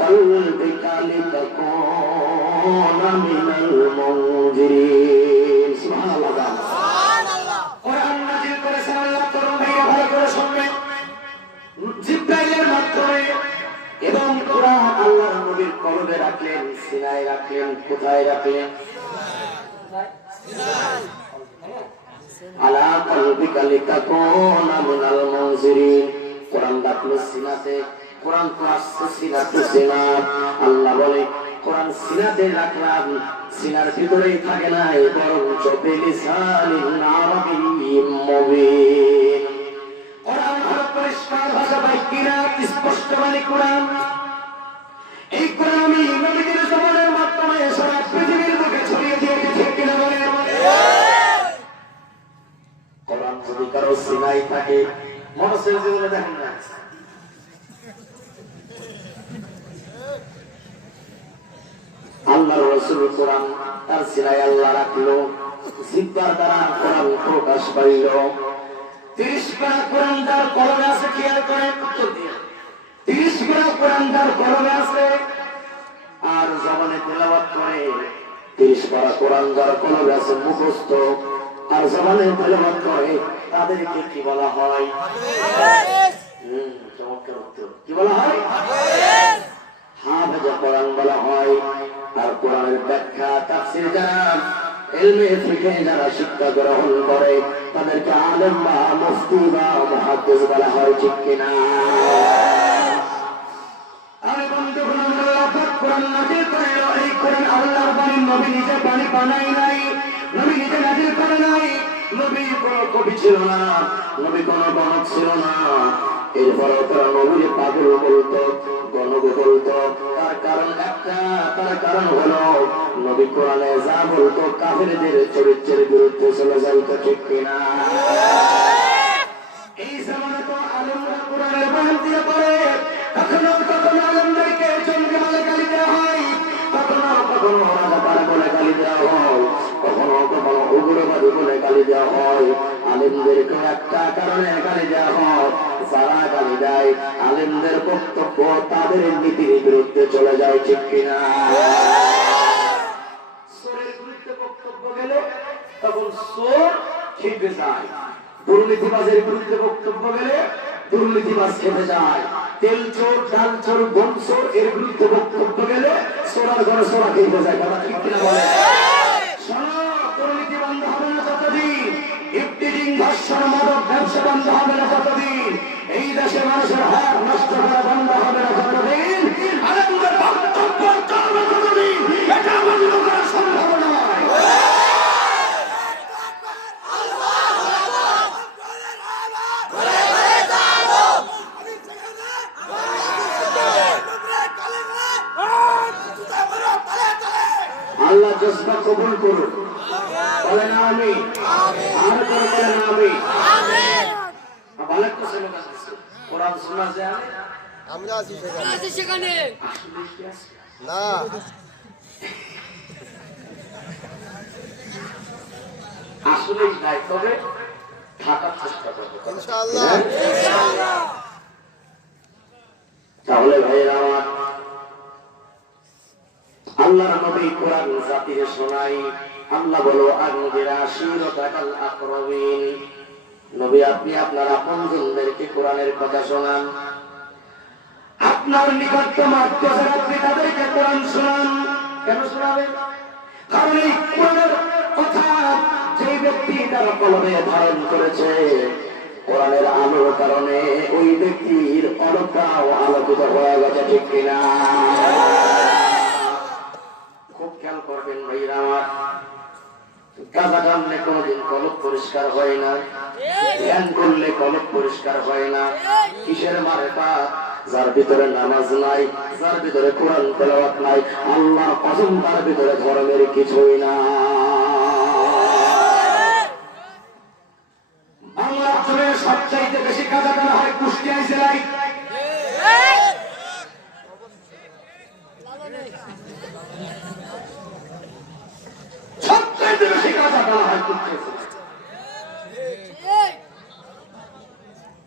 কলবিকা লিতাকুনা মিনাল মুনজিরিন। সুবহানাল্লাহ সুবহানাল্লাহ। কোরআন নাযিল করেছেন আল্লাহ, তরুণ ভাইরা ভালো করে শুনবেন, জিবরাইলের মাধ্যমে, এবং কোরআন আল্লাহর নবীর কলবে রাখলেন, সিনায় রাখলেন, কোথায় রাখলেন? আলা কলবিকা লিতাকুনা মিনাল মুনজিরিন। কোরআন রাখলো সিনাতে, কোরআন তো আসছে সিনাতে, সিনা আল্লাহ বলে কোরআন সিনাতে রাখলাম, সিনার ভিতরেই থাকে না, বরঞ্চ বিলিসানিন আরাবিয়্যিম মুবিন। কোরআন হলো পরিষ্কার ভাষা পাই কিনা স্পষ্ট মানে কোরআন। এই কোরআন আমি নবীজির জমানার মাধ্যমে সারা পৃথিবীর বুকে ছড়িয়ে দিয়েছি, ঠিক কিনা বলে? কোরআন যদি কারো সিনাই থাকে, মানুষের জীবনে দেখেন না, আল্লাহর রাসূল কোরআন তার সিনাই আল্লাহ রাখলো, জিহ্বার দ্বারা কোরআন প্রকাশ পাইল। 30 পারা কোরআন তার কলমে আছে, খেয়াল করেন, উত্তর দিয়ে 30 পারা কোরআন তার কলমে আছে, আর জবানে তেলাওয়াত করে 30 পারা কোরআন যার কলমে আছে মুখস্থ, আর জবানে তেলাওয়াত করে তাদেরকে কি বলা হয়? চমৎকার উত্তর, কি বলা হয়? হাফেজ কোরআন বলা হয়। আর কোরআনের ব্যাখ্যা তাফসীর যারা ইলমে ফিকহ যারা শিক্ষা গ্রহণ করে তাদেরকে আলেম বা মুফতি বা মুহাদ্দিস বলা হয়, ঠিক কিনা? আরে বন্ধুগণ, আল্লাহ পাক কোরআন নাযিল করল, এই কোরআন আল্লাহর বাণী, নবী নিজে বাণী বানাই নাই, নবী নিজে নাযিল করে নাই, নবী কোনো কবি ছিল না, নবী কোনো গণক ছিল না। এরপরে তারা নবীর পাগল বলতো, গণক বলতো, তার কারণ একটা, তার কারণ হলো নবী কোরআনে যা বলতো কাফেরদের চরিত্রের বিরুদ্ধে চলে যাইত, ঠিক কিনা? এই জামানে তো আলেমরা কোরআনের বয়ান দিয়ে পড়ে, কখনো কখনো আলেমদেরকে জঙ্গি বলে গালি দেওয়া হয়, কখনো কখনো রাজাকার বলে গালি দেওয়া হয়, কখনো কখনো উগ্রবাদী বলে গালি দেওয়া হয়। আলেমদেরকে একটা কারণে গালি দেওয়া হয়, যারা গালি দেয় আলেমদের বক্তব্য তাদের নীতির বিরুদ্ধে চলে যায়, ঠিক কিনা? চোরের বিরুদ্ধে বক্তব্য গেলে তখন চোর খেপে যায়, দুর্নীতিবাজের বিরুদ্ধে বক্তব্য গেলে দুর্নীতিবাজ খেপে যায়, তেল চোর, ডাল চোর, গম চোর এর বিরুদ্ধে বক্তব্য গেলে চোরার ঘরে চোরা খেপে যায়, কথা ঠিক কিনা বলে? শোনো, দুর্নীতি বন্ধ হবে না যতদিন, ইফতিজিং, ধর্ষণ, মাদক ব্যবসা বন্ধ হবে না যতদিন, এই দেশে মানুষের হক নষ্ট করা বন্ধ হবে না যতদিন, আলেমদের বক্তব্য চলবে ততদিন, এটা বন্ধ করা সম্ভব নয়। আল্লাহ জজবা কবুল করুন, বলেন আমিন। আর করে বলেন আমিন। ভালো কিছু লোক আছে কোরআন শোনা যায়, আমরা আছি সেখানে, না আসলেই নাই, তবে থাকার চেষ্টা করবো ইনশাআল্লাহ। তাহলে ভাইয়েরা আমার, আল্লাহ নবী কোরআন জাতিকে শোনাই, আল্লাহ বলো আনজিরা আশিরাতাকাল আকরাবিন, নবী আপনি আপনার আপনজনদেরকে কোরআনের কথা শোনান, আপনার নিকটতম আত্মীয়দের আপনি তাদেরকে কোরআন শোনান। কেন শোনাবেন? কারণ এই কোরআনের কথা যে ব্যক্তি তার কলমে ধারণ করেছে, কোরআনের আলোর কারণে ওই ব্যক্তির অন্তরটাও আলোকিত হয়ে গেছে, ঠিক কিনা? খুব খেয়াল করবেন ভাইরা আমার, গাঁজা টানলে কোনোদিন কলব পরিষ্কার হয় না, ধ্যান করলে কলব পরিষ্কার হয় না। কিসের মারেটা? যার ভিতরে নামাজ নাই, যার ভিতরে কোরআন তেলাওয়াত নাই, আল্লাহর কসম তার ভিতরে ধর্মের কিছুই না। বাংলার জন্য সবচাইতে বেশি গাঁজা টানা হয় কুষ্টিয়া জেলায়, সবচাইতে বেশি গাঁজা টানা হয় কুষ্টিয়া জেলায়।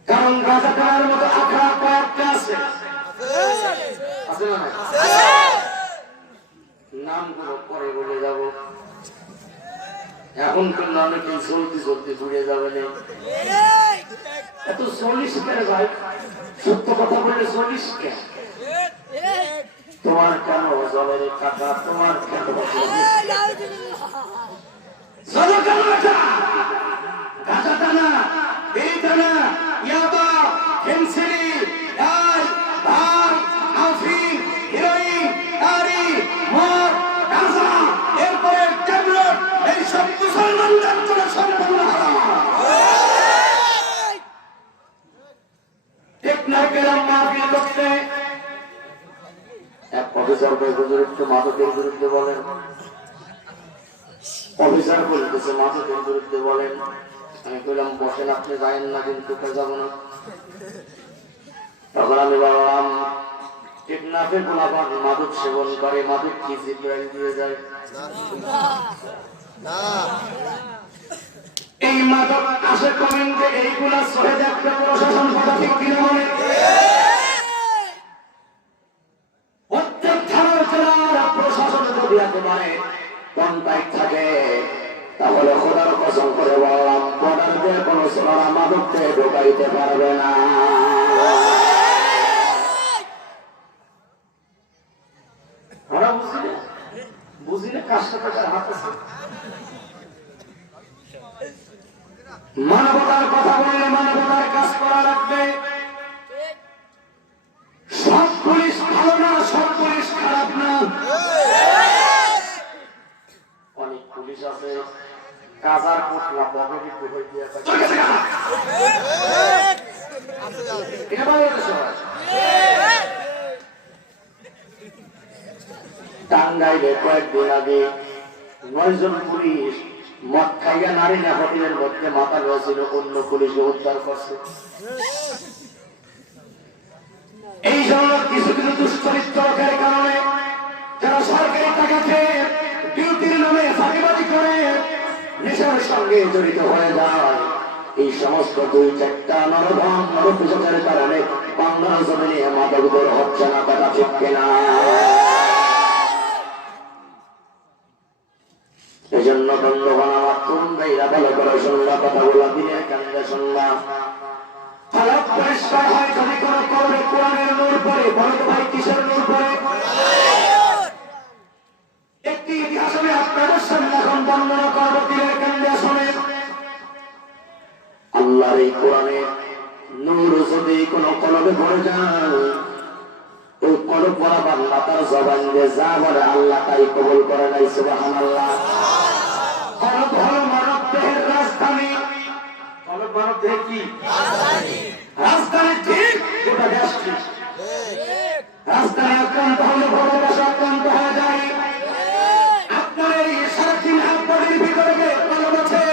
কারণ গাঁজা টানার মতো আখড়া কয়েকটা আছে, আছে না? নামগুলো পরে বলে যাব, এখন কিন্তু অনেকে চলতে চলতে ঘুরে যাবে না। এত 40 কেন ভাই? সত্য কথা বললে 40 কেন? তোমার কেন জলের কাটা, তোমার কেন গাঁজা টানা, এই টানা, ইয়াবা, ফেন্সিলি, ডাল, ভাত, আফিম, হিরোইন, তারি, মদ, গাঁজা, এরপরে ট্যাবলেট, এই সব মুসলমানদের জন্য সম্পূর্ণ হারাম। ঠিক হুজুর একটু মাদকের বিরুদ্ধে বলেন। অফিসার বলতেছে মাদকের বিরুদ্ধে বলেন। আমি বললাম বসেন, আপনি যাবেন না কিন্তু যাব না। তখন আমি বললাম টেকনাফে গোলাপান মাদক সেবন করে, মাদক কি জিব্রাইল দিয়ে যায়? এই মাদক আসে কমেন যে এইগুলা সহে দেখতে প্রশাসন কথা ঠিক কিনা বলে? প্রত্যেক থানার জেলার প্রশাসন যদি একেবারে কন্টাক্ট থাকে তাহলে খোদার কসম করে বললাম বর্ডার দিয়ে কোনো সোনারা মাদককে ঢোকাইতে পারবে না। বুঝিলে কার সাথে তার হাত আছে? মানবতার কথা বললে মানবতার কাজ করা লাগবে। সব পুলিশ ভালো না, সব পুলিশ খারাপ না। অনেক পুলিশ আছে কাজার কোটলা পকেটে ঢুকে দিয়ে টাঙ্গাইলে কয়েকদিন আগে 9 জন পুলিশ মদ খাইয়া নারী না হোটেলের মধ্যে মাথা রয়েছিল, অন্য পুলিশকে উদ্ধার করছে। এই জন্য কিছু কিছু দুশ্চরিত্রের কারণে যারা সরকারি টাকা খেয়ে ডিউটির নামে ফাঁকিবাজি করে নেশার সঙ্গে জড়িত হয়ে যায়, এই সমস্ত 2-4টা নরধম নরপিশাচের কারণে বাংলার জমিনে মাদক দূর হচ্ছে না। কথা ঠিক কিনা? এই জন্য বন্ধুগণ আমার তরুণ ভাইরা ভালো করে শুনলা, কথাগুলো দিনের কান্দে শুনলাম। আলাপ পরিষ্কার হয় যদি কোনো কবরে কোরআনের নূর পড়ে, বলো তো ভাই কিসের নূর পড়ে? একটি ইতিহাস আমি আপনাদের সামনে এখন বর্ণনা করবো, দিনের কান্দে শোনেন। আল্লাহর এই কোরআনে নূর যদি কোনো কলবে পড়ে যায়, ওই কলব পড়া বান্দা তার জবান দিয়ে যা বলে আল্লাহ তাই কবুল করে নাই। সুবহানাল্লাহ। কলব হলো মানব দেহের রাজধানী। কলব মানব দেহের কি রাজধানী? ঠিক, গোটা দেশ ঠিক। রাজধানী আক্রান্ত হলে বড় দেশ আক্রান্ত হয়ে যায়। আপনার এই সারাদিন আপনাদের ভিতরে যে কলব আছে,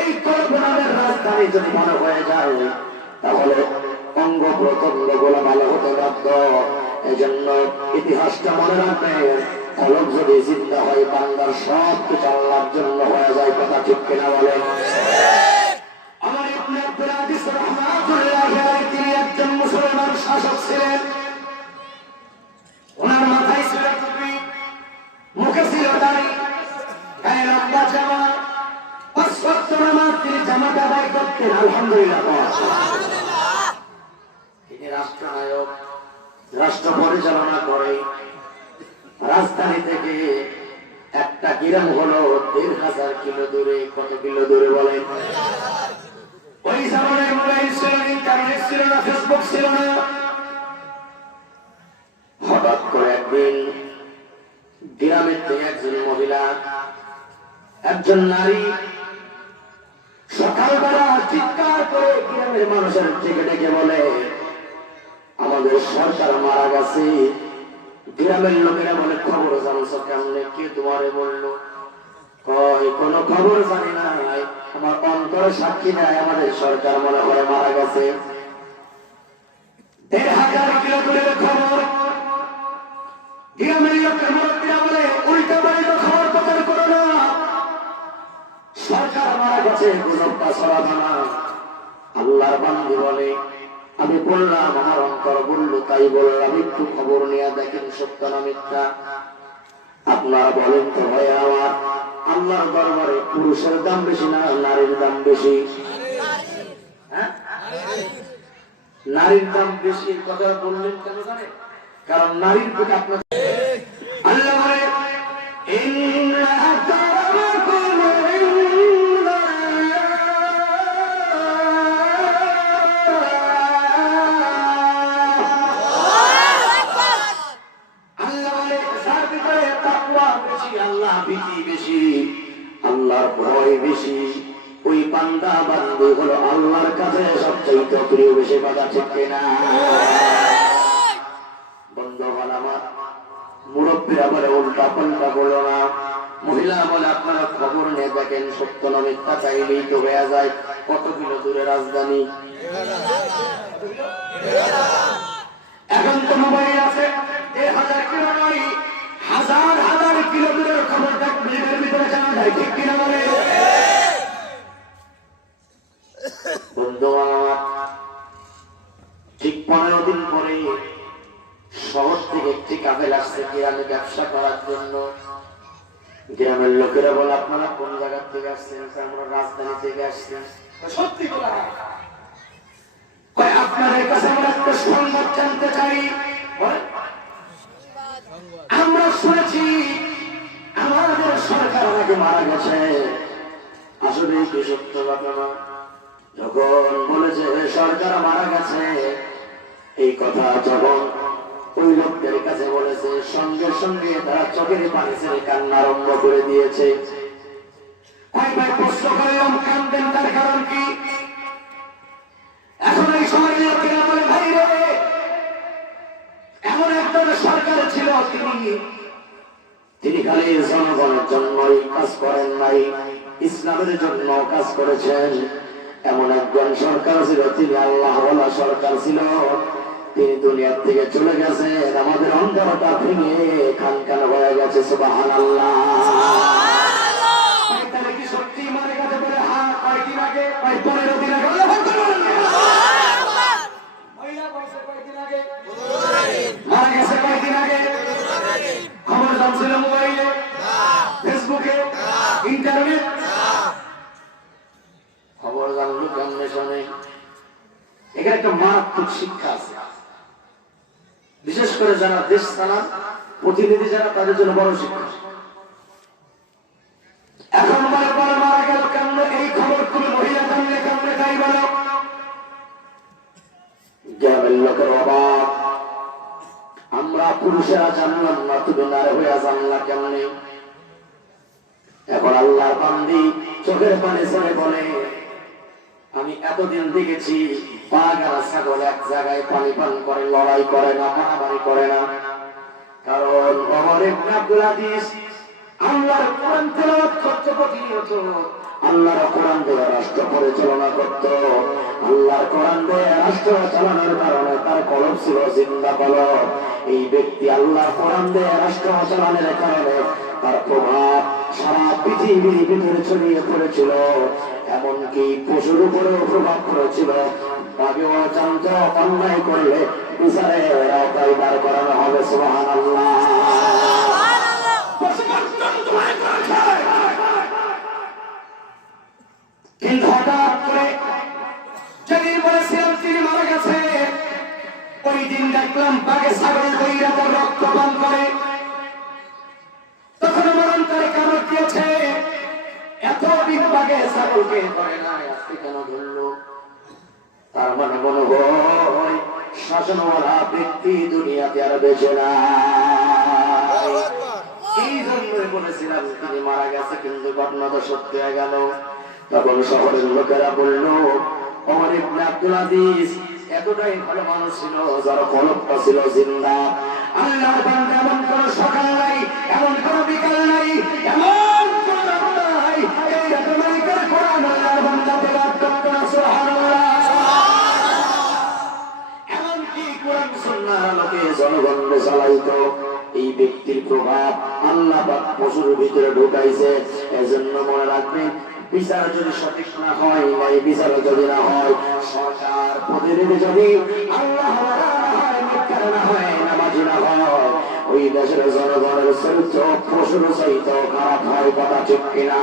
এই কলব নামের রাজধানী যদি মনে হয়ে যায় তাহলে অঙ্গ প্রত্যঙ্গ গুলো ভালো হতে বাধ্য। এই জন্য ইতিহাসটা মনে রাখবেন, কলব যদি জিন্দা হয় বান্দার সব কিছু আল্লাহর জন্য হয়ে যায়। কথা ঠিক কিনা বলেন? আমার ইবনে আব্দুল আজিজ রাহমাতুল্লাহি আলাইহি তিনি একজন মুসলমান শাসক ছিলেন। ওনার মাথায় ছিল টুপি, মুখে ছিল দাড়ি, গায়ে লম্বা জামা, 5 ওয়াক্ত নামাজ তিনি জামাত আদায় করতেন। আলহামদুলিল্লাহ। তিনি রাষ্ট্রনায়ক, রাষ্ট্র পরিচালনা করে। রাজধানী থেকে একটা গ্রাম হলো 1,500 কিলো দূরে। কত কিলো দূরে বলেন? ওই জামানায় মোবাইল ছিল না, ইন্টারনেট ছিল না, ফেসবুক ছিল না। হঠাৎ করে একদিন গ্রামের থেকে একজন মহিলা, একজন নারী সকালবেলা চিৎকার করে গ্রামের মানুষের থেকে ডেকে বলে আমাদের সরকার মারা গেছে। গ্রামের লোকেরা বলে খবর জানছো কেমনে? কে তোমারে বললো? কোনো খবর জানি না, আমার অন্তরে সাক্ষী দেয় আমাদের সরকার মনে করে মারা গেছে। 1,500 কিলো দূরের খবর। গ্রামের লোকের মুরব্বীরা বলে উল্টা পাল্টা খবর প্রচার করো না, সরকার মারা গেছে, গুজবটা ছড়াবো না। আল্লাহর বান্দি বলে আমি বললাম, আমার অন্তর বললো তাই বললাম, একটু খবর নিয়ে দেখেন সত্য না মিথ্যা। আপনারা বলেন তো ভাই আমার আল্লাহর দরবারে পুরুষের দাম বেশি না নারীর দাম বেশি? নারীর দাম বেশি। কথা বললেন কেন জানেন? কারণ নারীর প্রতি আপনার আল্লাহ বলে আল্লাহর ভয় বেশি, ওই বান্দা বান্দি হলো আল্লাহর কাছে সবচেয়ে প্রিয় বেশি। কথা ঠিক কিনা? বন্ধুগণ আমার, মুরব্বীরা বলে উল্টা পাল্টা বলো না, মহিলা বলে আপনারা খবর নিয়ে দেখেন সত্য না মিথ্যা চাইলেই তো হয়ে যায়। কত কিলো দূরে রাজধানী, এখন তো মোবাইল আছে, 1000 কিলো নয়, হাজার হাজার কিলো দূরের খবরটা মিনিটের ভিতরে জানা যায়, ঠিক কিনা বলে? বন্ধু আমার, ঠিক 15 দিন পরে শহর থেকে একটি কাফেলা আসছে গ্রামে ব্যবসা করার জন্য। গ্রামের লোকেরা বলে আপনারা কোন জায়গা থেকে আসছেন? আমরা রাজধানী থেকে আসছি। সত্যি বলা, আপনাদের কাছে আমরা একটা সংবাদ জানতে চাই। আমরা শুনেছি আমাদের সরকার আমাকে মারা গেছে। আসলে কি সত্য ঘটনা? যখন বলেছে সরকার মারা গেছে, এই কথা যখন ওই লোকদের কাছে বলেছে, সঙ্গে সঙ্গে তারা চোখের পানি ছেড়ে কান্না আরম্ভ করে দিয়েছে। ভাই প্রশ্ন করলাম, কান্দেন তার কারণ কি? এখন এই সমাজের লোকেরা বলে, ভাই রে, এমন একজন সরকার ছিল, তিনি খালি জনগণের জন্যই কাজ করেন নাই, ইসলামের জন্য কাজ করেছেন। এমন একজন সরকার ছিল, তিনি আল্লাহ ওয়ালা সরকার ছিল। তিনি দুনিয়ার থেকে চলে গেছেন, আমাদের অন্তরটা ভেঙে খানখান হয়ে গেছে। সুবহানাল্লাহ। তাহলে কি সত্যি মারা গেছে? বলে হ্যাঁ, কয়েকদিন আগে, 15 দিন আগে। মারা গেছে কয়েকদিন আগে, খবর জানছিল মোবাইলে, ফেসবুকে, ইন্টারনেট। খবর জানলো কেমনে শোনে? এখানে একটা মারাত্মক শিক্ষা আছে, বিশেষ করে যারা দেশ চালান, প্রতিনিধি যারা, তাদের জন্য বড় শিক্ষা। এখন বলে বলে মারা গেল কেমনে? এই খবর তুমি মহিলা জানলে কেমনে? তাই বলো। গ্রামের লোকের অবাক, আমরা পুরুষেরা জানলাম না, তুমি নারী হইয়া জানলা কেমনে? এখন আল্লাহর বান্দি চোখের পানি ছেড়ে বলে, আমি এতদিন দেখেছি পাগারা ছাগল এক জায়গায় পানি পান করে, লড়াই করে না, মারামারি করে না। কারণ ওমর ইবনে আব্দুল আজিজ আল্লাহর কোরআন তেলাওয়াত করত প্রতিনিয়ত, আল্লাহর কোরআন দিয়ে রাষ্ট্র পরিচালনা করত। আল্লাহর কোরআন দিয়ে রাষ্ট্র চালানোর কারণে তার কলব ছিল জিন্দা কলব। এই ব্যক্তি আল্লাহর কোরআন দিয়ে রাষ্ট্র চালানোর কারণে তার প্রভাব সারা পৃথিবীর ভিতরে ছড়িয়ে পড়েছিল, এমনকি পশুর উপরেও প্রভাব পড়েছিল। আগেও জানত অন্যায় করলে বিচারের আওতায় বার করানো হবে। সুবহানাল্লাহ। কিন্তু হঠাৎ করে যেদিন বলেছিলাম তিনি মারা গেছে, ওই দিন দেখলাম বাঘে ছাগল বইরা তার রক্ত পান করে। তখন মরণ তার কামড় দিয়েছে, এত দিন বাঘে ছাগলকে করে না, আজকে কেন ধরলো? তার মানে মনে হয় শাসনওয়ালা ব্যক্তি দুনিয়াতে আর বেঁচে না। এই জন্যই বলেছিলাম তিনি মারা গেছে, কিন্তু ঘটনা তো সত্যি হয়ে গেল। তখন শহরের লোকেরা বলল, ওমর ইবনে আব্দুল আজিজ এতটাই ভালো মানুষ ছিল, যার কলবটা ছিল জিন্দা। আল্লাহর বান্দা এমন কোন সকাল নাই, এমন কোন বিকাল নাই, এমন কোন রাত নাই, এই রাতের কোরআন আল্লাহর বান্দা তেলাওয়াত করত না। সুবহানাল্লাহ। এমনকি কোরআন সুন্নাহর আলোকে জনগণকে চালাইতো। এই ব্যক্তির প্রভাব আল্লাহ পাক পশুর ভিতরে ঢুকাইছে। এজন্য মনে রাখবেন, বিচার যদি সঠিক না হয়, এই বিচার যদি না হয়, সরকার প্রতিনিধি যদি আল্লাহ না হয়, নামাজি না হয়, ওই দেশের জনগণের চরিত্র পশুর চাইতে খারাপ হয়। কথা ঠিক কিনা?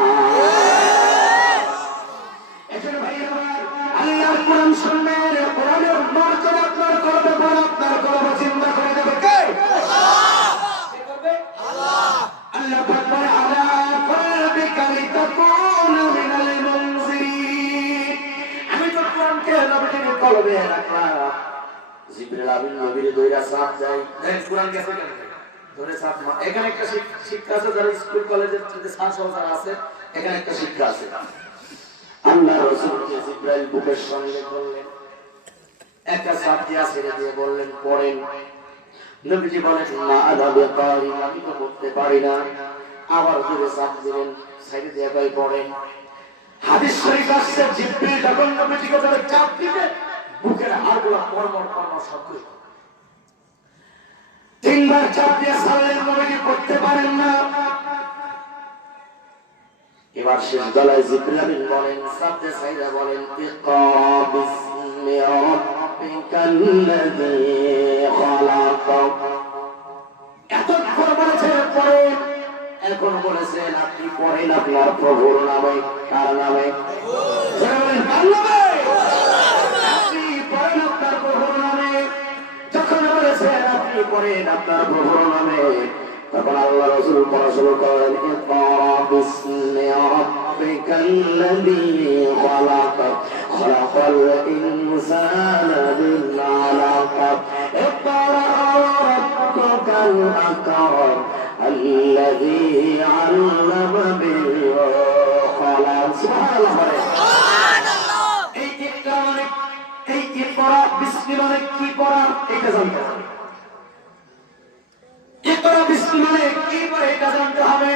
আল্লাহর কোরআন শুনবেন, কোরআনের বরকত আপনার করবে, পর আপনার করবে, চিন্তা করে দেবে কে? আল্লাহ। আল্লাহ পাক বলে, আলা কলবিকা লিতাকুনা মিনাল মুনজিরিন। আমি তো কোরআনকে নবীর কলবে রাখলাম। জিবরিল আমিন নবীর দইরা সাফ যায়, দেখ কোরআন কে ধরে সাফ। এখানে একটা শিক্ষা আছে, যারা স্কুল কলেজের যে ছাত্র আছে, এখানে একটা শিক্ষা আছে। আল্লাহ রাসূলকে জিবরাইল বুকের সঙ্গে বললেন, একটা সাফ দিয়া ছেড়ে দিয়ে বললেন, পড়েন। নবীজি বলেন মা আনা বিকারি, আমি তো করতে পারি না। আবার জোরে চাপ দিলেন, সাইডে দিয়ে গায়ে পড়েন। হাদিস শরীফ আসছে জিবরিল যখন নবীজিকে ধরে চাপ দিবে, বুকের হাড়গুলো কর্মর কর্মর শব্দ। তিনবার চাপ দিয়ে সাল্লেন, নবীজি করতে পারেন না। এবার শেষ গলায় জিবরিল আমিন বলেন, সাবদে সাইদা বলেন ইকরা বিসমি রাব্বিকাল্লাযী খালাক। এতক্ষণ বলেছেন পরে, এখন বলেছেন আপনি পড়েন আপনার প্রভুর নামে। কার নামে? কার নামে? আপনি পড়েন আপনার প্রভুর নামে। যখন বলেছেন আপনি পড়েন আপনার প্রভুর নামে, তখন আল্লাহ রাসূল পড়া শুরু করেন ইকরা বিসমি রাব্বিকাল্লাযী খালাক খালাকাল ইনসানা মিন আলাক ইকরা রাব্বুকাল আকরাম الذي علم بالقلم سبحان الله এই ইকরা মানে এই ইকরা বিসমি মানে কি পড়া এটা জানতে হবে। ইকরা বিসমি মানে কি পড়া এটা জানতে হবে।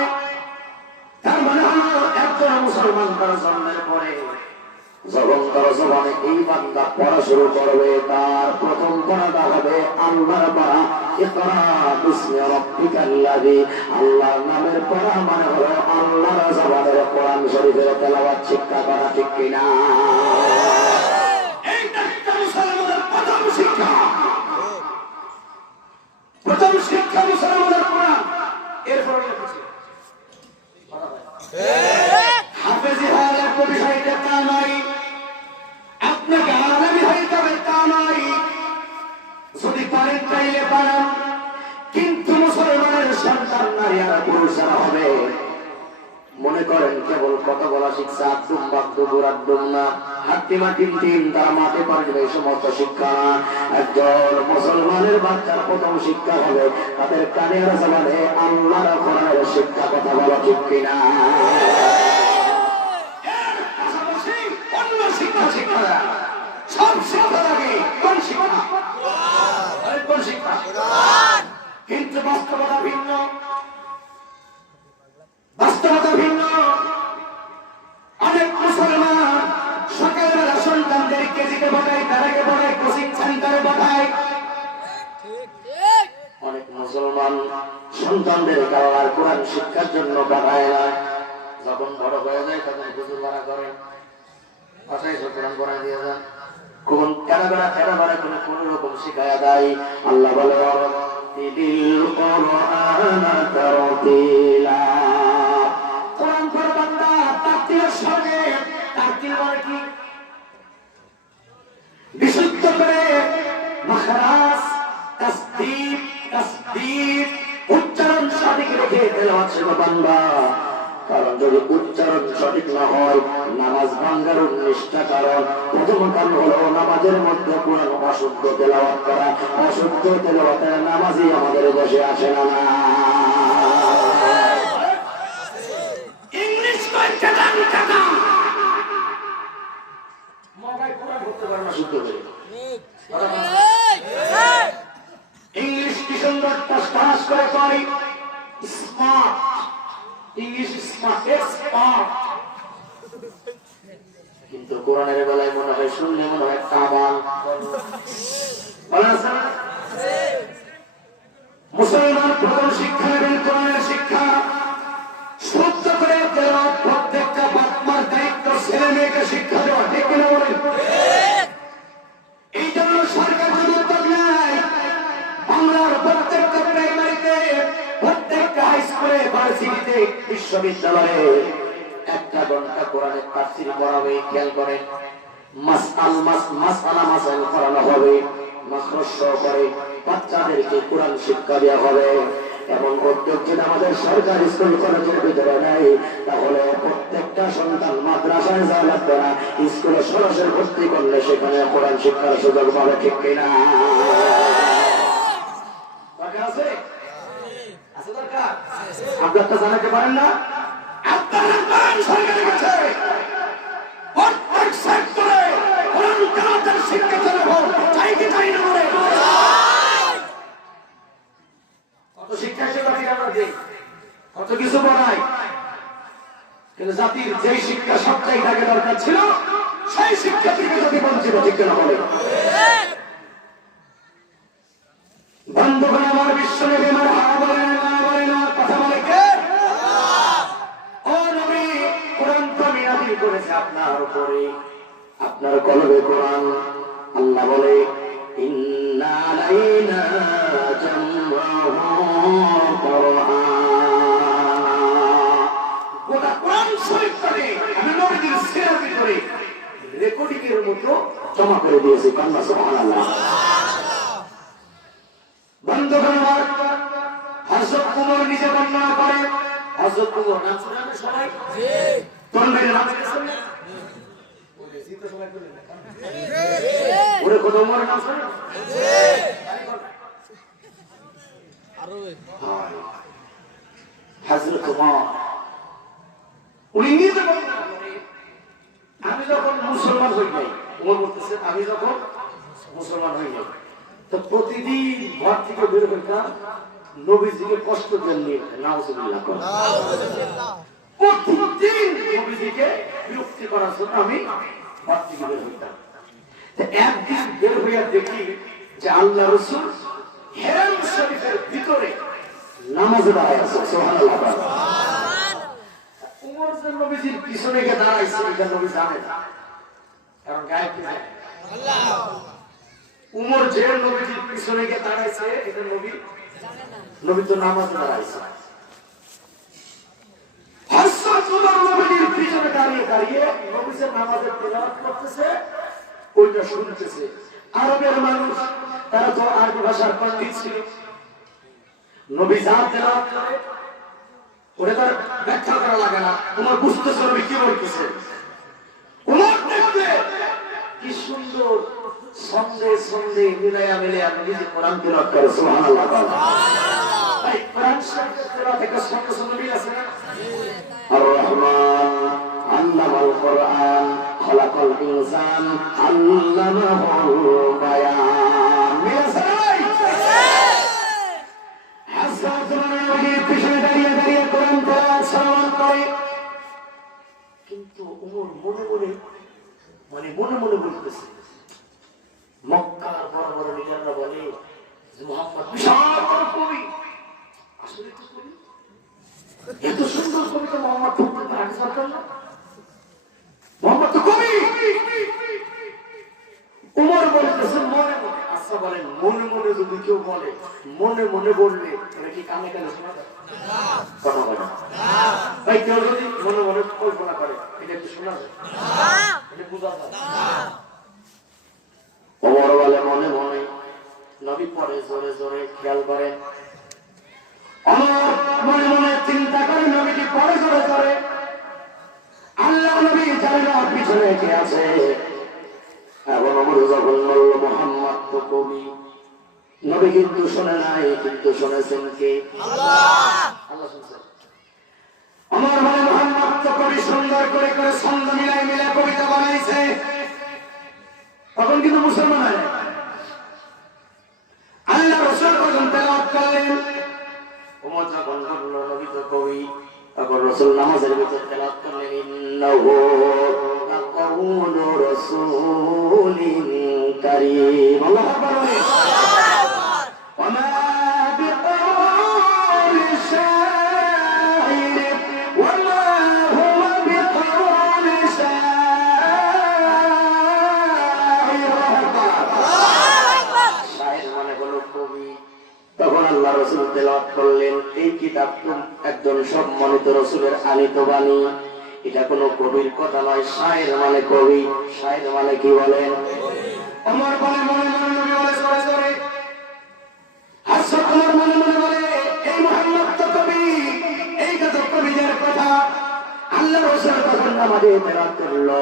তার মানে হলো একজন মুসলমান তার জন্মের পরে যখন তার জবানে এই বান্দা পড়া শুরু করবে, তার প্রথম পড়াটা হবে আল্লাহর পড়া ইকরা বিসমি রাব্বিকাল্লাযী। আল্লাহর নামের পড়া মানে হলো আল্লাহর জবানের কোরআন শরীফের তেলাওয়াত শিক্ষা করা, ঠিক কিনা? এইটা একটা মুসলমানের প্রথম শিক্ষা। প্রথম শিক্ষা মুসলমানের কোরআন। এরপরে কিছু হাফেজি হওয়ার একটা বিষয়টা তা নয়, আপনাকে আলেমী হইতে হবে তা নয়। যদি পারেন চাইলে পারেন, কিন্তু মুসলমানের সন্তান নারী আর পুরুষরা হবে। মনে করেন কেবল কত বলা শিক্ষা আব্দুম বাব্দুর আব্দুম না হাত্তিমা টিম তারা মাঠে পারবে, এই সমস্ত শিক্ষা। একজন মুসলমানের বাচ্চার প্রথম শিক্ষা হবে তাদের কানের জবানে আল্লাহর কোরআনের শিক্ষা, কথা বলা ঠিক কিনা? অন্য শিক্ষা শিক্ষা সব শিক্ষা লাগে, কোন শিক্ষা? কোন শিক্ষা? কিন্তু বাস্তবতা ভিন্ন, বাস্তবতা ভিন্ন। অনেক মুসলমান সকালবেলা সন্তানদের কেজিতে পাঠায়, তারাকে পাঠায় কোচিং সেন্টারে পাঠায়। অনেক মুসলমান সন্তানদের আল্লাহর কোরআন শিক্ষার জন্য পাঠায় না। যখন বড় হয়ে যায় তখন হুজুর মারা করেন, বাসায় কোরআন পড়ায় দিয়ে যান। কোন কেনাবেড়া কেনাবেড়া করে কোন রকম শিখায়া দেয়। আল্লাহ বলে কোরআন পড় বান্দা, তাকবীরের সঙ্গে তাকবীর মানে কি? বিশুদ্ধ করে মাখরাজ তাসদীদ তাসদীদ উচ্চারণ সঠিক রেখে তেলাওয়াত করো বান্দা। কারণ যদি উচ্চারণ সঠিক না হয় নামাজ ভাঙ্গার 19টা কারণ। প্রথম কারণ হলো নামাজের মধ্যে কোরআন অশুদ্ধ তেলাওয়াত করা। অশুদ্ধ তেলাওয়াতের নামাজই আমাদের দেশে আসে না। ইংলিশ কইতে জানতে না, মগাই কোরআন পড়তে পারে না শুদ্ধ করে। ইংলিশ কি সুন্দর টাস করে কয় স্মার্ট, ইংলিশ স্মার্ট এক্সপার্ট, কিন্তু কোরআনের বেলায় মনে হয় শুনলে মনে হয় কাবাল। মুসলমান প্রথম শিক্ষা নেবেন কোরআনের শিক্ষা। শুদ্ধ করে তেলাওয়াত প্রত্যেকটা বাপ মার দায়িত্ব, ছেলে মেয়েকে শিক্ষা দেওয়া, ঠিক কিনা বলেন? এই জন্য সরকার কোনো উদ্যোগ নেয়। বাংলার প্রত্যেকটা প্রাইমারিতে, প্রত্যেকটা হাই স্কুলে, ভার্সিটিতে, বিশ্ববিদ্যালয়ে 1 ঘন্টা কোরআনের তাফসীর করাবে। খেয়াল করেন, মাসাইল করানো হবে, মাখরাজ সহকারে বাচ্চাদেরকে কোরআন শিক্ষা দেওয়া হবে। এমন উদ্যোগ যদি আমাদের সরকারি স্কুল কলেজের ভিতরে নেই, তাহলে প্রত্যেকটা সন্তান মাদ্রাসায় যাওয়া লাগবে না, স্কুলে সরাসরি ভর্তি করলে সেখানে কোরআন শিক্ষার সুযোগ পাবে, ঠিক কিনা? আপনারটা জানাতে পারেন না? আপনারা সরকারের কাছে প্রত্যেক সেক্টরে কোরআন তেলাওয়াতের শিক্ষা চালাবো, চাই কি চাই না? বলে দেয়, কত কিছু বানায়, কিন্তু জাতির যে শিক্ষা সবটাই তাকে দরকার ছিল সেই শিক্ষা থেকে যদি বঞ্চিত, ঠিক না বলে? বন্ধুগণ আমার, বিশ্বনবী আমার হা বলে না বলে না, কথা বলে কে? ও নবী, কোরআন তো মিনাদি করেছে আপনার উপরে, আপনার কলবে কোরআন। আল্লাহ বলে ইন্না আলাইনা জামআহু কুরআন, গোটা কোরআন শরীফটাকে আমি নবীর সিরাতের ভিতরে রেকর্ডিং এর মতো জমা করে দিয়েছি। আল্লাহ সুবহানাল্লাহ। বন্ধুগণ আমার, হযরত ওমর নিজে বর্ণনা করে, হযরত ওমর নাম শুনেন সবাই? জি। তন্বীরের নাম শুনেছেন? জি তো সবাই বলেন না। জি। ওরে কত ওমরের নাম শুনেন? জি। আরো হযরত ওমর উনি নিজে বর্ণনা করে, আমি যখন মুসলমান হই নাই, ওমর বলতেছে আমি যখন মুসলমান হই নাই, তো প্রতিদিন ঘর থেকে বের হইতাম নবীজিকে কষ্ট দেন নিয়ে, নাউজুবিল্লাহ করে প্রতিদিন নবীজিকে বিরক্তি করার জন্য আমি ঘর থেকে বের হইতাম। একদিন বের হইয়া দেখি যে আল্লাহ রাসূল হেরাম শরীফের ভিতরে নামাজে দাঁড়ায় আছে। সুবহানাল্লাহ। ওমর যে নবীজির পিছনে গিয়ে দাঁড়াইছে এটা নবী জানে না, কারণ গায়েব কি জানে? আল্লাহ। উমর যে নবীজির পিছনে গিয়ে দাঁড়াইছে এটা নবী জানে না, নবী তো নামাজে দাঁড়াইছে। হযরত ওমর নবীজির পিছনে দাঁড়িয়ে দাঁড়িয়ে নবী যে নামাজের তেলাওয়াত করতেছে ওইটা শুনতেছে। আরবের মানুষ, তারা তো আরবি ভাষার পণ্ডিত ছিল, নবী যা তেলাওয়াত করে ওটা তার ব্যাখ্যা করা লাগে না, ওমর বুঝতেছে নবী কি বলতেছে। ওমর দেখবে কি সুন্দর সন্দেহ সন্দেহ মিলায়া মিলায়া নবীজি কোরআন তেলাওয়াত করে। সুবহানাল্লাহ। তাই কোরআন শরীফের তেলাওয়াত একটা সঙ্গে সঙ্গে মিল আছে না? আর রহমান আল্লামাল কোরআন খলাকাল ইনসান আল্লামাহুল বায়ান, মিল আছে নাই? হযরত নবীর পিছনে দাঁড়িয়ে দাঁড়িয়ে কোরআন তেলাওয়াত শ্রবণ করে, কিন্তু ওমর মনে মনে মনে মনে বলতেছে, মক্কার বড় বড় লিডাররা বলে যে মুহাম্মদ বিশাল বড় কবি, আসলে তো কবি, এত সুন্দর কবিতা মুহাম্মদ পড়তে পারে না, মুহাম্মদ তো কবি। ওমর বলতেছে মনে মনে, আচ্ছা বলেন মনে মনে যদি কেউ বলে, মনে মনে বললে এটা কি কানে কানে শোনা যায়? কথা বলে ভাই, কেউ যদি মনে মনে কল্পনা করে এটা কি শোনা যায়? এটা বোঝা যায়? ওমর বলে মনে মনে, নবী পরে জোরে জোরে, খেয়াল করেন ওমর মনে মনে চিন্তা করে নবীজি পরে জোরে জোরে, আল্লাহ নবী জানে না পিছনে কে আছে। এবং ওমর যখন বলল মুহাম্মদ তো কবি, নবী কিন্তু শুনে নাই, কিন্তু শুনেছেন কে? আল্লাহ। আল্লাহ শুনছেন। ওমর বলে মুহাম্মদ তো কবি, সুন্দর করে করে ছন্দ মিলাই মিলাই কবিতা বানাইছে, তখন কিন্তু মুসলমান হয় না। আল্লাহ রাসূল যখন তেলাওয়াত করলেন, ওমর যখন বলল নবী তো কবি, তখন রাসূল নামাজের ভিতর তেলাওয়াত করলেন ইন্নাহু লাকাউলু রাসূলিন কারীম। আল্লাহু আকবার। ওয়া মা বিকাউলি শাইর ওয়া মা হুয়া বিকাউলি শাইর মানে হলো কবি। তখন আল্লাহ রাসূল তেলাওয়াত করলেন, এই কিতাব একজন সম্মানিত রাসূলের আনিত বাণী, এটা কোনো কবির কথা নয়, শায়ের মানে কবি। শায়ের মানে কি বলেন? ওমর বলে মনে মনে, নবী বলে জোরে জোরে, হযরত ওমর মনে মনে বলে এই মুহাম্মদ তো কবি, এইটা তো কবিদের কথা। আল্লাহ রাসূল তখন নামাজে তেলাওয়াত করলো,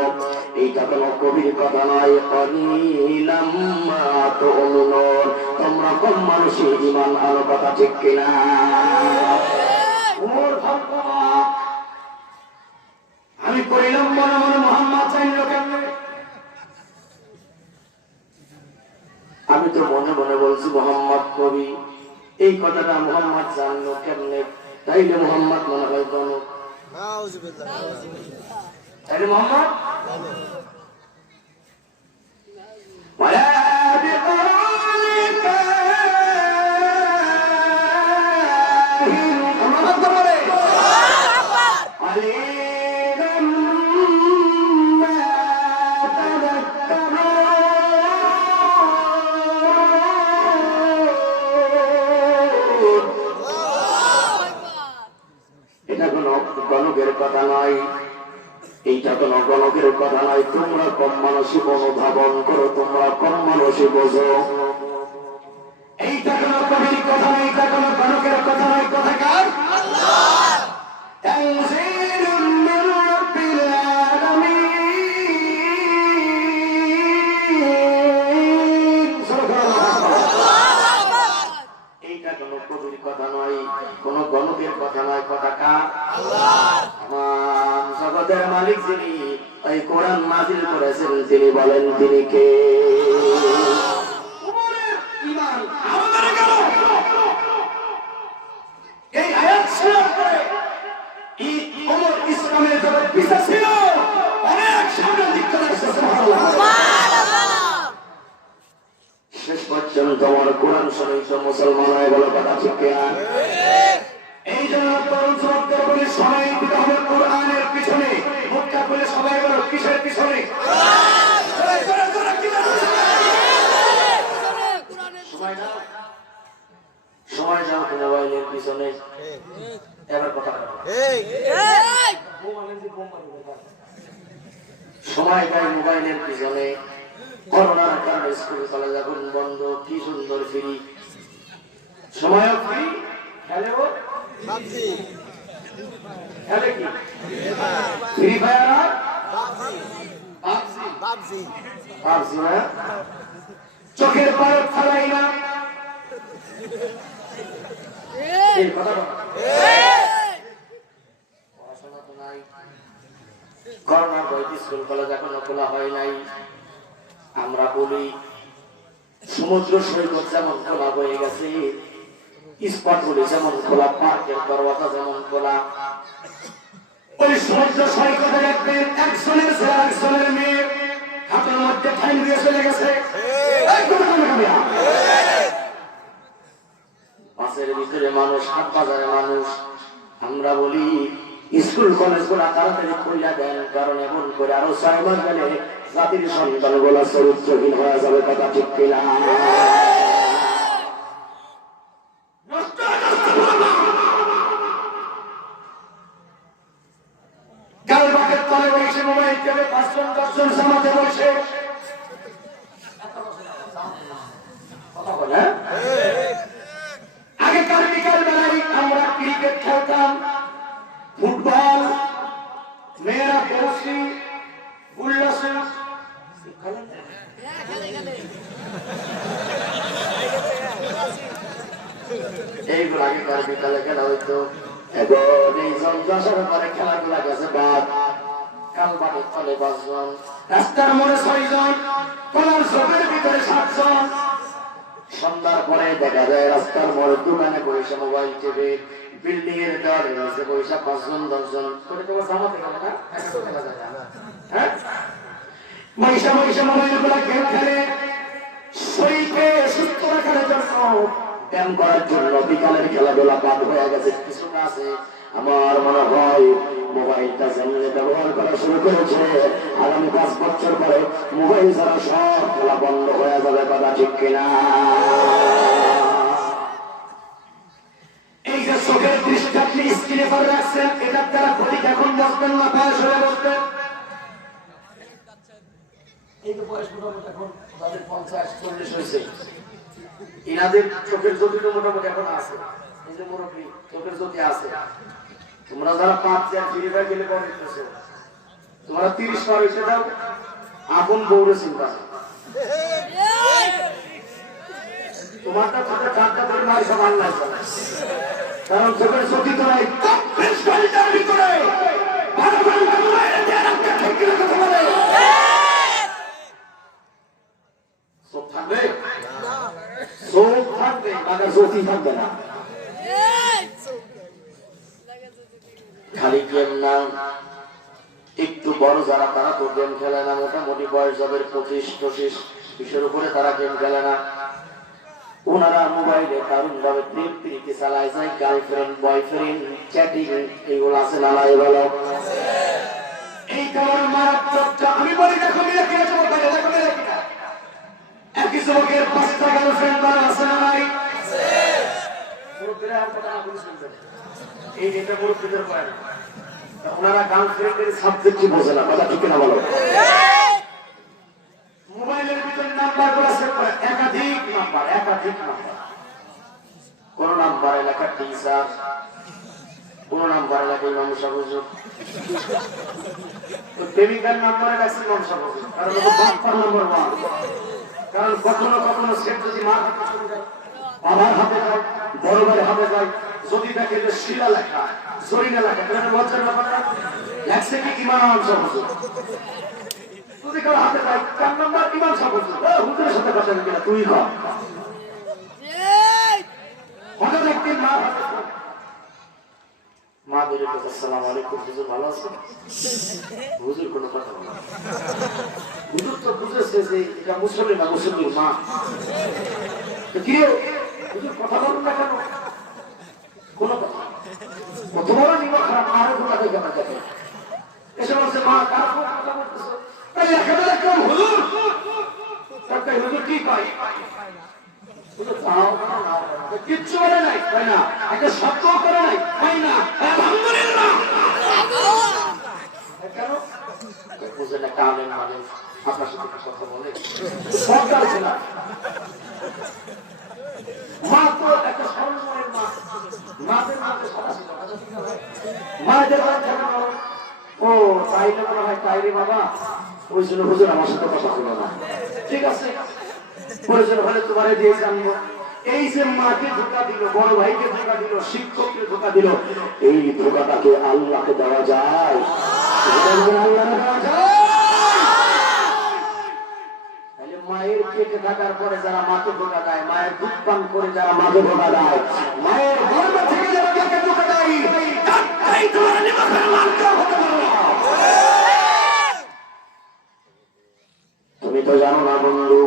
এইটা কোনো কবির কথা নয়, কলিলাম মা তু'মিনুন, তোমরা কম মানুষের ঈমান আনো, কথা ঠিক কিনা? ওমর ভাবলো, আমি কইলাম মনে মনে মুহাম্মদ চাইলো কেমনে? আমি তো মনে মনে বলছি মুহাম্মদ কবি, এই কথাটা মুহাম্মদ জানলো কেমনে? এই যে মোহাম্মদ মনে হয় গণক, এই যে মোহাম্মদ গণকের কথা নয়, এইটা কোন গণকের কথা নয়। তোমরা কম মানসিক অনুধাবন করো, তোমরা কম মানসিক বোঝো। এইটা কোন কবির কথা নয়, এইটা কোন গণকের কথা নয়। কথাকার এইটা কোন কবির কথা নয়, কোন গণকের কথা নয়। কথাকার আমার জগতের মালিক যিনি এই কোরআন নাযিল করেছেন, তিনি বলেন তিনি কে? এই আয়াত শোনার পরে ওমর ইসলামের জগৎ পিছা ছিল, অনেক সাংঘাতিক কথা শেষ পর্যন্ত আমার কোরআন শুনেছ মুসলমান হয়ে বলে কথা ঠিক কিনা? এই জন্য তরুণ যুবকদের বলে সময় দিতে হবে কোরআনের পিছনে। মুখটা বলে সবাই বলো কিসের পিছনে? সময় যাও মোবাইলের পিছনে। এবার কথা সময় যায় মোবাইলের পিছনে। করোনার কারণে স্কুল কলেজ এখন বন্ধ, কি সুন্দর ফ্রি সময়, ফ্রি খেলেও খেলে কি ফ্রি ফায়ার পাবজি না, চোখের পারদ ফেলাই না। পড়াশোনা তো নাই, করোনার ভয় স্কুল কলেজ এখনো খোলা হয় নাই। আমরা বলি সমুদ্র সৈকত যেমন খোলা হয়ে গেছে, স্পট গুলি যেমন খোলা, পার্কের দরওয়াজা যেমন খোলা, ওই সমুদ্র সৈকতে দেখবেন একজনের ছেলে একজনের মেয়ে হাতের মধ্যে ফাইন দিয়ে চলে গেছে। বাসের ভিতরে মানুষ, হাট বাজারে মানুষ। আমরা বলি স্কুল কলেজ গুলা তাড়াতাড়ি খুলে দেন, কারণ এমন করে আরো 6 মাস গেলে জাতির সন্তান গুলা চরিত্রহীন হয়ে যাবে। কথা ঠিক কিনা? গালবাগের তলে বসে মোবাইল টেপে 5 জন 10 জন জামাতে বসে কথা বলে। আগেকার বিকাল বেলায় আমরা ক্রিকেট খেলতাম, ফুটবল, মেয়েরা বসি উল্লাসে এইগুলো আগেকার বিকালে খেলা হইতো। এখন এই যন্ত্রের পরে খেলাধুলা গেছে বাদ। কালবাড়ির তলে 5 জন, রাস্তার মোড়ে 6 জন, কলার চোখের ভিতরে 7 জন। সন্ধ্যার পরে দেখা যায় রাস্তার মোড়ে দোকানে বসে মোবাইল টিভি, বিল্ডিং এর দেওয়ালে বসে বসে 5 জন 10 জন করে। তোমার জামাতে গেলে না খেলা যায় না, হ্যাঁ বৈশা বৈশা মোবাইল গুলা গেম খেলে। শরীরকে সুস্থ রাখার জন্য, ব্যায়াম করার জন্য বিকালের খেলাধুলা বাদ হয়ে গেছে। কিছুটা আছে, আমার মনে হয় মোবাইলটা যেমনি ব্যবহার করা শুরু করেছে, আগামী 5 বছর পরে মোবাইল ছাড়া সব খেলা বন্ধ হয়ে যাবে। কথা ঠিক কিনা? এই যে চোখের দৃষ্টি আপনি স্ক্রিনে করে রাখছেন, এটার দ্বারা ক্ষতি এখন বসবেন না, বয়স হয়ে বসবেন। এই তো বয়স মোটামুটি এখন তাদের 50-40 হয়েছে, ইনাদের চোখের জ্যোতি তো মোটামুটি এখন আছে। এই যে মুরব্বী চোখের জ্যোতি আছে। তোমরা যারা 5 ফ্রি ফায়ার গেলে করতেছো, তোমরা 30 পার হইতে দাও, আপন বউরে চিন্তা। তোমারটা চোখের কাঁদটা ধরে মারি সব আল্লাহ, কারণ চোখের জ্যোতি তো নাই। ভিতরে চোখ থাকবে, চোখ থাকবে, জ্যোতি থাকবে না। খালি গেম না, একটু বড় যারা তারা তো গেম খেলে না, মোটামুটি বয়স যাদের 25-25 উপরে তারা গেম খেলে না। ওনারা মোবাইলে দারুণ ভাবে প্রেম প্রীতি চালায় যায়, গার্লফ্রেন্ড বয়ফ্রেন্ড চ্যাটিং এগুলো আছে না লাই বলো। এই কারণ মারাত্মক আমি বলি দেখো মিলে কিনা যুবক ভাই দেখো মিলে কিনা একই যুবকের 5টা গার্লফ্রেন্ড বার আছে না নাই? আছে। মুরব্বিরা আর কথা না বলে শুনবেন, এই যেটা মুরব্বিদের বয়ান, ওনারা গার্লফ্রেন্ডের সাবজেক্ট কি বোঝে না, কথা ঠিক না বলো। মোবাইলের ভিতরে নাম্বার গুলো সেভ করে, একাধিক নাম্বার কোন নাম্বার এলাকা টিচার, কোন নাম্বার এলাকা ইমাম সাহেব হুজুর, তো প্রেমিকার নাম্বার এলাকা ইমাম সাহেব হুজুর, কারণ বাপ্পার নাম্বার 1। কারণ কখনো কখনো সেভ যদি মা হাতে চলে যায়, বাবার হাতে যায়, বড় ভাইয়ের হাতে যায়, যদি দেখে যে শিলা লেখা জরিনা লেখা, তাহলে লজ্জার ব্যাপার না? লেখছে কি ইমাম সাহেব হুজুর, যদি কারো হাতে যায় তার নাম্বার ইমাম সাহেব হুজুর, হুজুরের সাথে কথা বলবি না, তুই কর। হঠাৎ একদিন মা বের হয়ে আসসালামু আলাইকুম হুজুর ভালো আছেন? হুজুর কোনো কথা বলে না, হুজুর তো বুঝেছে যে এটা মুসলিম না, মুসলিমের মা। কি হুজুর কথা বলুন না কেন? কোনো কথা কত বড় নিমা খারাপ আরো কথা দেখে না দেখে এসে বলছে মা কার কথা বলতেছে, তাই একেবারে কেউ হুজুর তাই হুজুর কি কয় কিচ্ছু বলে নাই, তাই না? একটা শব্দ করে নাই, তাই না? আলহামদুলিল্লাহ কেন বুঝে না? কামের মানুষ আপনার সাথে কথা বলে সরকার ছিল মা, তো একটা স্মরণের মা, মাদের মধ্যে সাদা ছিল মাদের ও চাইলে মনে হয় তাইরে বাবা, ওই জন্য হুজুর আমার সাথে কথা হলো না। ঠিক আছে, প্রয়োজন হলে তোমারে দিয়ে জানবো। এই যে মাকে ধোকা দিল, বড় ভাইকে ধোকা দিল, শিক্ষককে ধোকা দিল, এই ধোকাটাকে আল্লাহকে দেওয়া যায়? মায়ের পেটে থাকার পরে যারা মাকে ধোকা দেয়, মায়ের দুধ পান করে যারা মাকে ধোকা দেয়, মায়ের গর্ভ থেকে যারা মাকে ধোকা দেয়, তুমি তো জানো না বন্ধু,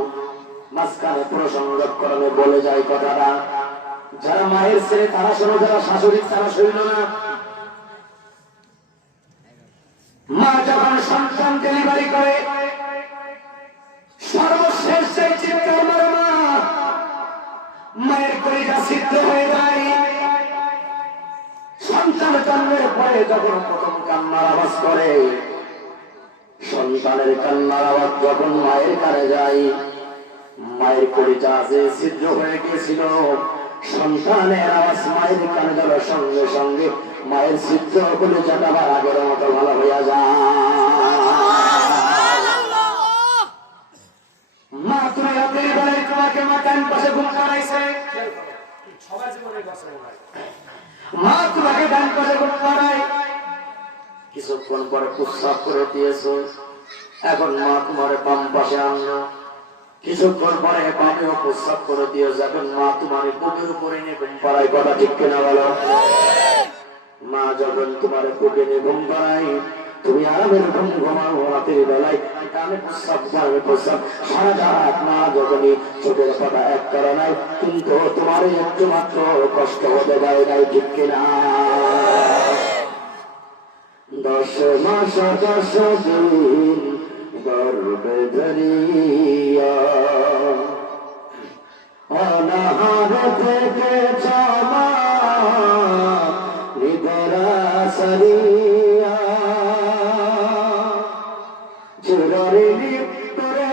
মাঝখানে প্রসঙ্গত করণে বলে যায় কথাটা, যারা মায়ের ছেলে তারা শোনো, যারা শাশুড়ির তারা শুনল না। মা যখন সন্তান ডেলিভারি করে সর্বশেষ সেই চিৎকার মারে মা, মায়ের কলিজা সিদ্ধ হয়ে যায়। সন্তান জন্মের পরে যখন প্রথম কান্নার আওয়াজ করে, সন্তানের কান্নার আওয়াজ যখন মায়ের কানে যায়, মায়ের কলিজা যে ছিদ্র হয়ে গিয়েছিল, সন্তানের আওয়াজ মায়ের কানে যাওয়ার সঙ্গে সঙ্গে মায়ের ছিদ্র কলিজাটা আবার আগের মতো ভালো হইয়া যায়। মা তুমি আপনি বলে তোমাকে মা ডান পাশে ঘুম পাড়াইছে, মা তোমাকে ডান পাশে ঘুম পাড়ায়, কিছুক্ষণ পরে প্রস্রাব করে দিয়েছো, এখন মা তোমার বাম পাশে আনলো, কিছুক্ষণ পরে বামেও প্রস্রাব করে দিয়েছো, এখন মা তোমার বুকের উপরে নিয়ে ঘুম পাড়ায়। কথা ঠিক কিনা বলো? মা যখন তোমার বুকে নিয়ে ঘুম পাড়ায়, তুমি আরামের ঘুম ঘুমাও, রাতের বেলায় কানে প্রস্রাব কানে প্রস্রাব, সারা রাত না যখনই চোখের পাতা এক করে নাই, কিন্তু তোমার একটু মাত্র কষ্ট হতে দেয় নাই, ঠিক কিনা? 10 মাস 10 দিন গর্ভে ধরিয়া অনাহার থেকে ক্ষমা নিদরা সরিয়া চুরারি করে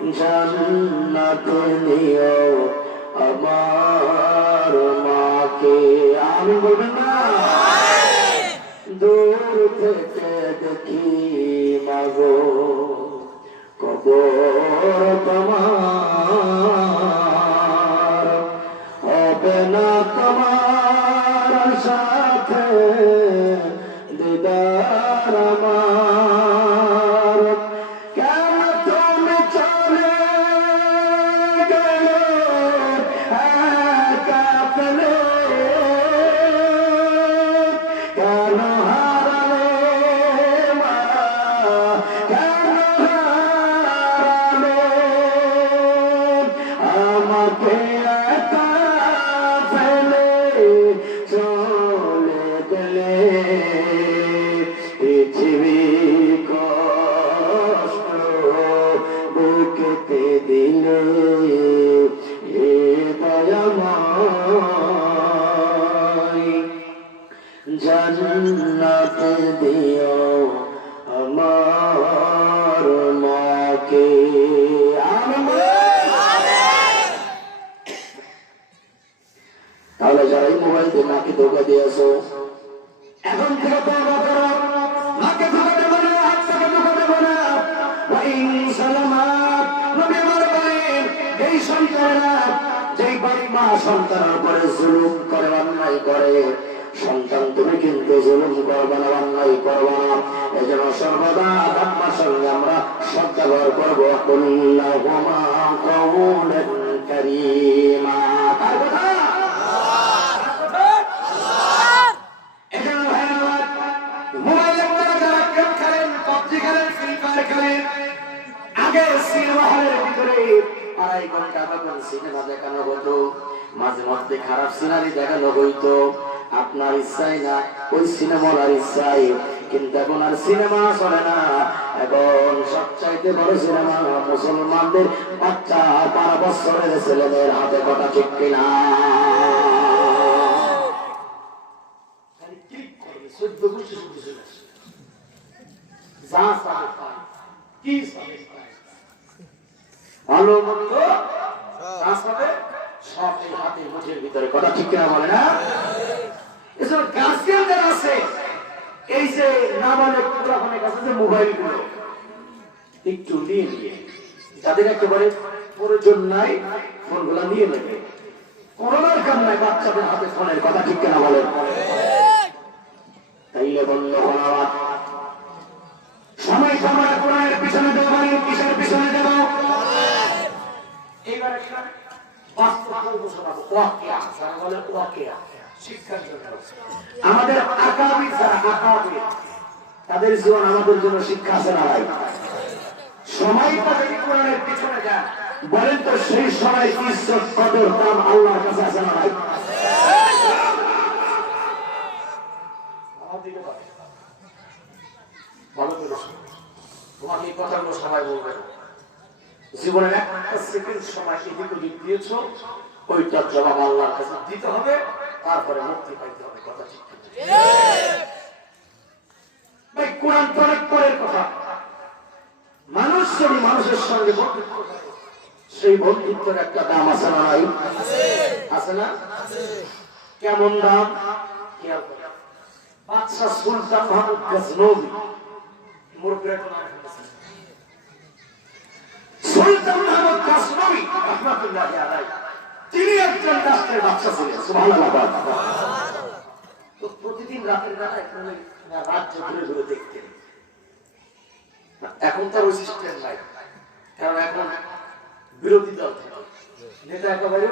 তুমি জান্নাতে নিও আমার মাকে। আমি বলবেন না? দূর থেকে দেখি মাগো কবর তোমার আমিন। তাহলে যারা এই মোবাইল দিয়ে মাকে ধোকা দিয়েছো, এখন থেকে তওবা করো, মাকে ধোকা দেবো না, হাতটাকে ধোকা দেবো না। সালামাত নবী আমার বলেন, এই সন্তানেরা যেই বাড়ি মা সন্তানের উপরে জুলুম করে, অন্যায় করে, সন্তান তুমি কিন্তু জুলুম করবে না, অন্যায় করবে না। এই জন্য সর্বদা আত্মার সঙ্গে আমরা সদ্ব্যবহার করবো। কুল্লাহুমা কাউলান কারীমা। কার কথা? মোবাইলের মধ্যে যারা গেম খেলেন, পাবজি খেলেন, ফ্রি ফায়ার খেলেন, আগে সিনেমা হলের ভিতরে 2.5 ঘন্টা তখন সিনেমা দেখানো হতো, মাঝে মধ্যে খারাপ সিনারি দেখানো হইতো, আপনার ইচ্ছাই না, ওই সিনেমার ইচ্ছাই। কিন্তু এখন আর সিনেমা চলে না, এখন সবচাইতে বড় সিনেমা মুসলমানদের বাচ্চা 12 বছরের ছেলেদের হাতে। কথা ঠিক কিনা? ভালো মন্দ সব এই হাতের মুঠের ভিতরে। কথা ঠিক কিনা বলে না? এসব গার্জিয়ান যারা আছে, এই যে নাবালক পোলাপানের কাছে যে মোবাইল গুলো একটু নিয়ে নিয়ে, যাদের একেবারে প্রয়োজন নাই ফোনগুলা নিয়ে নেবে, কোনো দরকার নাই বাচ্চাদের হাতে ফোনের। কথা ঠিক কিনা বলেন? তাইলে বললো সময় আমরা কোরআনের পিছনে দেবো, কিসের পিছনে দেব? এইবার আমাদের আকাবির যারা আকাবির, তাদের জীবন আমাদের জন্য শিক্ষা আছে না ভাই? সময়টা যদি কোরআনের পিছনে যান, বলেন তো সেই সময় ইজ্জত কদর দাম আল্লাহর কাছে আছে না ভাই? ভালো করে তোমাকে এই কথাগুলো সবাই বলবে। জীবনের একটা সেকেন্ড সময় এদিক ওদিক দিয়েছ, ওইটার জবাব আল্লাহর কাছে দিতে হবে, তারপরে মুক্তি পাইতে হবে। কথা ঠিক ভাই? কোরআন তো অনেক পরের কথা। মানুষ যদি মানুষের সঙ্গে বন্ধুত্ব করে, সেই বন্ধুত্বের একটা দাম আছে না ভাই? আছে না? কেমন দাম? খেয়াল করে, বাদশাহ সুলতান মাহমুদ গজনবী, সুলতান মাহমুদ গজনবী রাহমাতুল্লাহি আলাইহি, তিনি একজন রাষ্ট্রের বাদশা ছিলেন। সুবহানাল্লাহ। তো প্রতিদিন রাতের বেলায় রাজ্য ঘুরে ঘুরে দেখতেন। এখন তার ওই সিস্টেম নাই, কারণ এখন বিরোধী দল থেকে নেতা একেবারে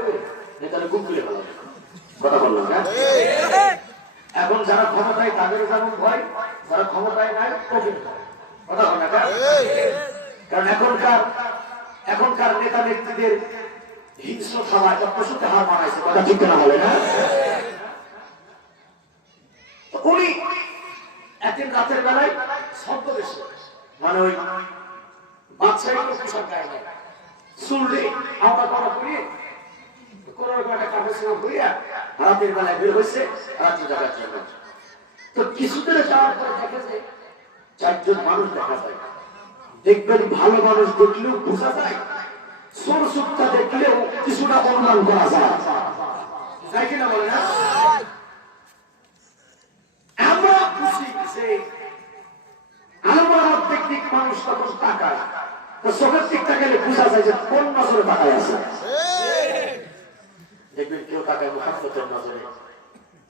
নেতারা গুগলে ভালো। কথা বললাম না? এখন যারা ক্ষমতায় তাদের যেমন ভয়, যারা ক্ষমতায় নাই ওদের কথা বলে না। কারণ এখনকার নেতা নেত্রীদের হিংস্র খাওয়া একটা পশুতে হার মানাইছে। কথা ঠিক না বলে না? উনি একদিন রাতের বেলায় ছদ্মবেশে, মানে ওই বাদশাহী পোশাক গায়ে নেয়, চুললে হাওয়া করা করিয়ে রাতের বেলায় বের হয়েছে রাত্রি দেখার জন্য। তো কিছুদিন যাওয়ার পরে দেখেছে 4 জন মানুষ দেখা যায়। দেখবেন ভালো মানুষ দেখলেও বোঝা যায়, ছোট সুটটা দেখলেও কিছুটা অনুমান করা যায়, তাই কিনা বলে না? আমরা খুশি যে আমার দিক মানুষ তখন তাকায়, তো চোখের দিকটা গেলে বোঝা যায় যে কোন নজরে তাকায় আছে। দেখবেন কেউ তাকায় মুহাব্বতের নজরে,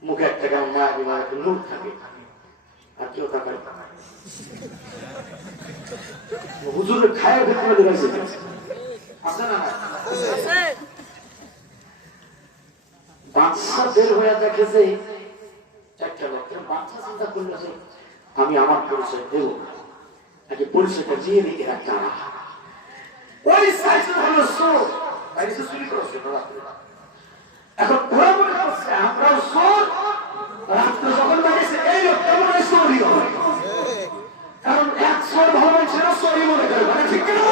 মুখে একটা কেমন মায়া বিমার একটা নূর থাকে, আর কেউ তাকায় হুজুরের খায়ের ভেতরে ঢুকেছে। আছে না? বাদশা বের হয়ে দেখে যে 4টা লোক। বাদশা চিন্তা করলো যে আমি আমার পরিচয় দেব, নাকি পরিচয়টা দিয়ে দিকে একটা ওই সাইজের হলো চোর, বাইরে চুরি করেছে রাত্রে। এখন ওরা মনে করছে আমরাও চোর, রাত্রে যখন বাইরেছে এই লোকটা মনে হয় চোরই হবে, কারণ এক চোর ভালো মানুষেরা চোরই মনে করে। মানে ঠিক কিনা?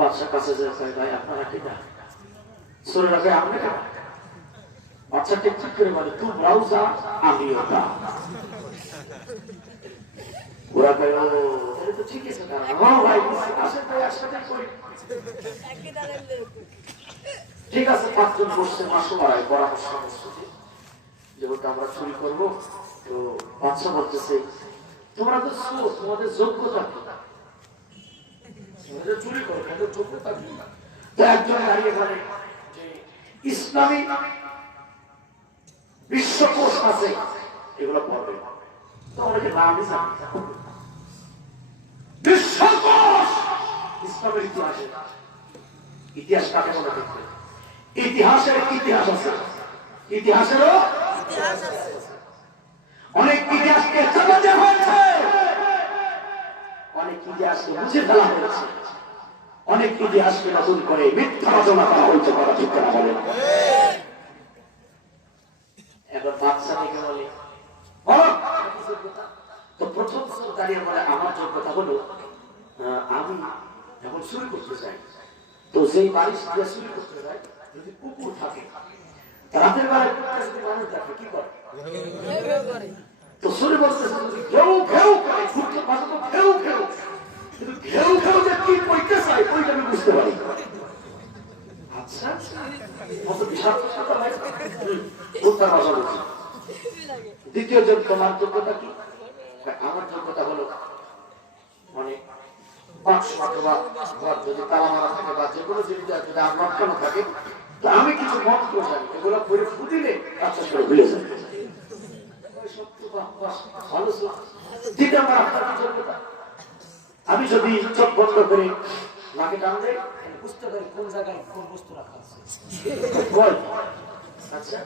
বাদশার কাছে যে ভাই আপনারা কি না চোরেরা ভাই আপনি কেন? বাচ্চা ঠিক করে বলে তুই ব্রাউজা আমিও তা। ওরা কয় ও তাহলে তো ঠিক আছে না হ্যাঁ ভাই আসেন ভাই একসাথে করি ঠিক আছে পাঁচজন বসছে মাসুমারাই পরামর্শ করছে যেহেতু আমরা চুরি করবো তো বাচ্চা বলতেছে তোমরা তো তোমাদের যোগ্যতা চুরি করো তোমাদের যোগ্যতা কি তো একজন দাঁড়িয়ে বলে যে ইসলামী বিশ্বকোষ আছে এগুলো পড়বে তো আমরা যে নামই জানি বিশ্বকোষ ইসলামের ইতিহাসে ইতিহাস কাকে বলে দেখবে ইতিহাসের ইতিহাস আছে ইতিহাসেরও ইতিহাস আছে অনেক ইতিহাসকে চাপাতে হয়েছে অনেক ইতিহাসকে মুছে ফেলা হয়েছে অনেক ইতিহাসকে নতুন করে মিথ্যা রচনা করা হয়েছে করা ঠিক করা বলে এখন বাদশা থেকে বলে তো প্রথম দাঁড়িয়ে বলে আমার যোগ্যতা হলো আমি এখন চুরি করতে চাই তো সেই বাড়ির সাথে চুরি করতে চাই যদি কুকুর থাকে রাতের বেলায় যদি মানুষ দেখে কি করে তো চুরি বলতেছে ঘেউ ঘেউ করে ঘুরতে পাশে তো ঘেউ ঘেউ কিন্তু ঘেউ ঘেউ যে কি কইতে চাই ওইটা আমি বুঝতে পারি আচ্ছা কত বিশাল উত্তর ভাষা বলছি দ্বিতীয় তোমার যোগ্যতা কি আমার যোগ্যতা হলো মানে বাক্স অথবা ঘর যদি তালা মারা থাকে বা যে কোনো জিনিস যদি আটকানো থাকে তো আমি কিছু মন্ত্র জানি এগুলো পরে ফুটিলে আচ্ছা করে ভুলে যাবে আমি যদি চোখ বন্ধ করে নাকে টান দেয় বুঝতে পারি কোন জায়গায় কোন বস্তু রাখা আছে আচ্ছা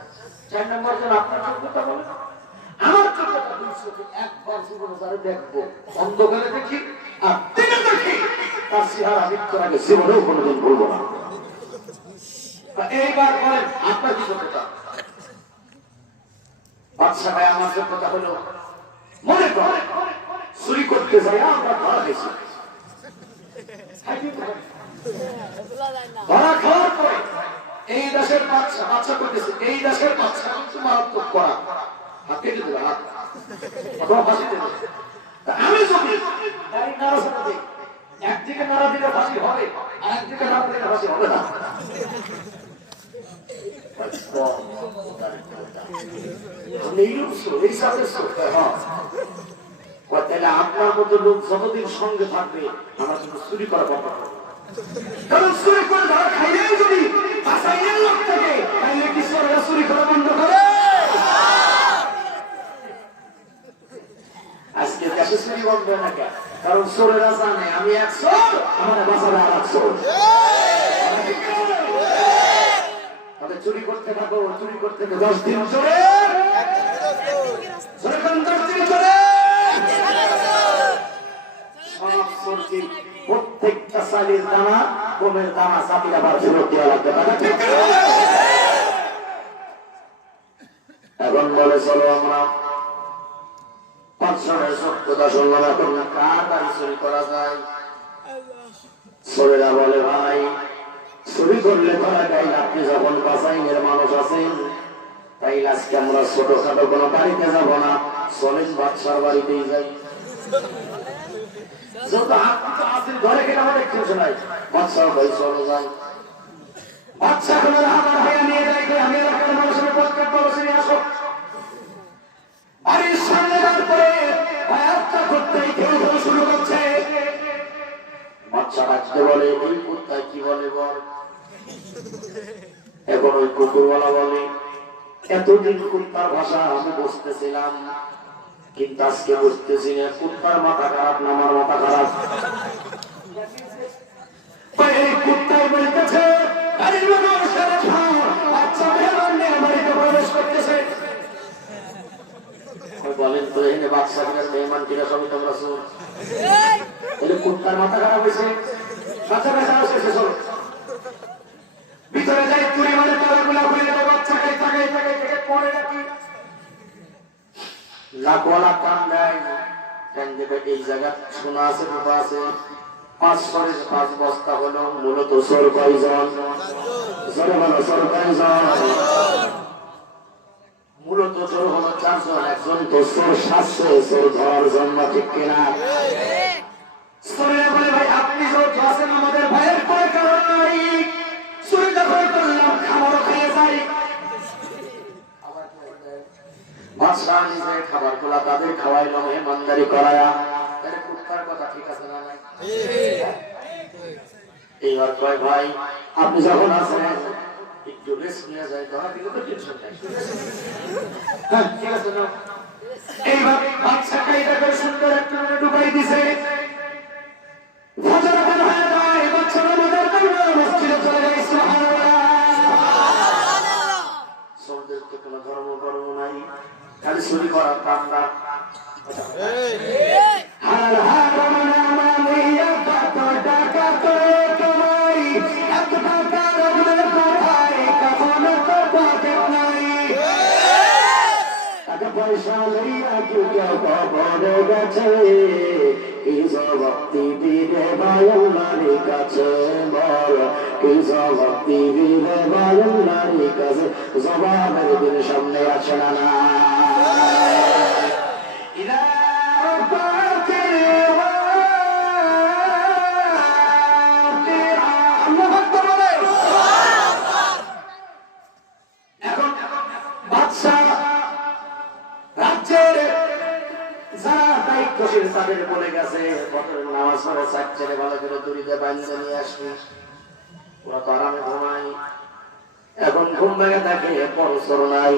4 নম্বর জন আপনার যোগ্যতা বলে আমার যোগ্যতা একবার জীবনে যারা দেখবো অন্ধকারে দেখি আর দিনে দেখি তার চেহারা মৃত্যুর আগে জীবনেও কোনোদিন ভুলবো না এইবার বলেন আপনার কি যোগ্যতা বাদশা ভাই আমার যোগ্যতা হলো মনে করে চুরি করতে যাই আমরা ধরা গেছি ধরা খাওয়ার পরে এই দেশের বাচ্চা বাচ্চা করতেছে এই দেশের বাচ্চা কিন্তু মারাত্মক করা হাত কেটে দেবে হাত অথবা ফাঁসি দেবে আমি যদি গাড়ি নাড়া সাথে দিই একদিকে নাড়া দিলে ফাঁসি হবে আর একদিকে নাড়া দিলে ফাঁসি হবে না আপনার মতো লোক যতদিন সঙ্গে থাকবে আমার জন্য চুরি করা বন্ধ হবে কারণ চুরি করে ধরা খাইলেই যদি বাসাইলের লোক থাকে তাহলে কি চুরি করা বন্ধ করে আজকে দেশে চুরি বন্ধ না কেন কারণ চোরেরা জানে আমি এক চোর আমাদের বাসারে আর এক চোর চুরি করতে থাকো চুরি করতে 10 দিন চলে 10 দিন চলে প্রত্যেকটা সালের দানা গমের দানা চাপিয়ে আবার ফেরত দেওয়া লাগবে এখন বলে চলো আমরা 5 জনের সত্যতা শুনলাম এখন কার বাড়ি চুরি করা যায় ছেলেরা বলে ভাই চুরি করলে ধরা যায় আপনি যখন বাসাইনের মানুষ আছেন তাই আজকে আমরা ছোটখাটো কোনো বাড়িতে যাবো না চলেন বাদশার বাড়িতেই যাই ঘরে কেটে আমাদের কিছু নাই বাদশার বাড়ি চলে যাই বাদশা আমার ভাইয়া নিয়ে যাই আমি এলাকার মানুষের প্রত্যেক বসে নিয়ে আসো বাড়ির সামনে যাওয়ার পরে আয়াতটা করতেই কেউ কেউ শুরু করছে বাচ্চা রাখতে বলে ওই কুত্তায় কি বলে বল এখন ওই কুকুরওয়ালা বলে এতদিন কুত্তার ভাষা আমি বুঝতেছিলাম কিন্তু আজকে বুঝতেছি না কুত্তার মাথা খারাপ না আমার মাথা খারাপ এই কুত্তায় বলতেছে বলেন তো এখানে বাচ্চা কিনা মেহমান কিনা সবই তোমরা শুন কুত্তার মাথা খারাপ হয়েছে বাচ্চা কাছে আসে চলো ভিতরে যাই চুরি মানে তালাগুলা খুলে বাচ্চা খাই থাকে পরে নাকি লাখওয়ালা কাম দেয় এই জায়গা শোনা আছে বাবা আছে 5 বস্তা হলো মূলত চোর কয়জন চোর কয়জন মূলত চোর হলো চারজন, একজন তো চোর শাস্ত্র চোর ধরার জন্য, ঠিক কিনা? চোরেরা বলে ভাই আপনি চোর আছেন, আমাদের ভাইয়ের কোনো কারণ নাই, চুরি দখল করলাম, খাবারও খেয়ে যাই। বাদশা নিজে খাবার গুলা তাদের খাওয়াইল, মেহমানদারি করায়া। কুত্তার কথা ঠিক আছে না? এইবার কয় ভাই আপনি যখন আছেন একটু রেস্ট নিয়ে যায়, ধরা দিলে তো টেনশন নাই। হ্যাঁ ঠিক আছে না? এইবার বাদশা কায়দা করে সুন্দর একটা ডুবাই দিছে। ফজর আজান হয়ে যায়, বাদশা নামাজের জন্য মসজিদে চলে যায়। সুবহানাল্লাহ। সৌদের তো কোনো ধর্ম কর্ম নাই, খালি চুরি করার কামনা। হার হার মানে আমালিয়া কত টাকা তো কমাই, এত টাকা রবনের কোথায়, কখন তো পকেট নাই। টাকা পয়সা লইয়া কেউ কেউ কবরে গেছে, কি জবাব দিবি রে ভাই আল্লাহর কাছে বল, কি জবাব দিবি রে ভাই আল্লাহর কাছে, জবাবের দিন সামনে আসে না। না তাদের বলে গেছে নামাজ পড়ে চারটে ভালো করে দড়িতে বাঁধতে নিয়ে আসবি, ওরা তো আরামে ঘুমাই। এখন ঘুম ভেঙে থাকে, পরশর নাই,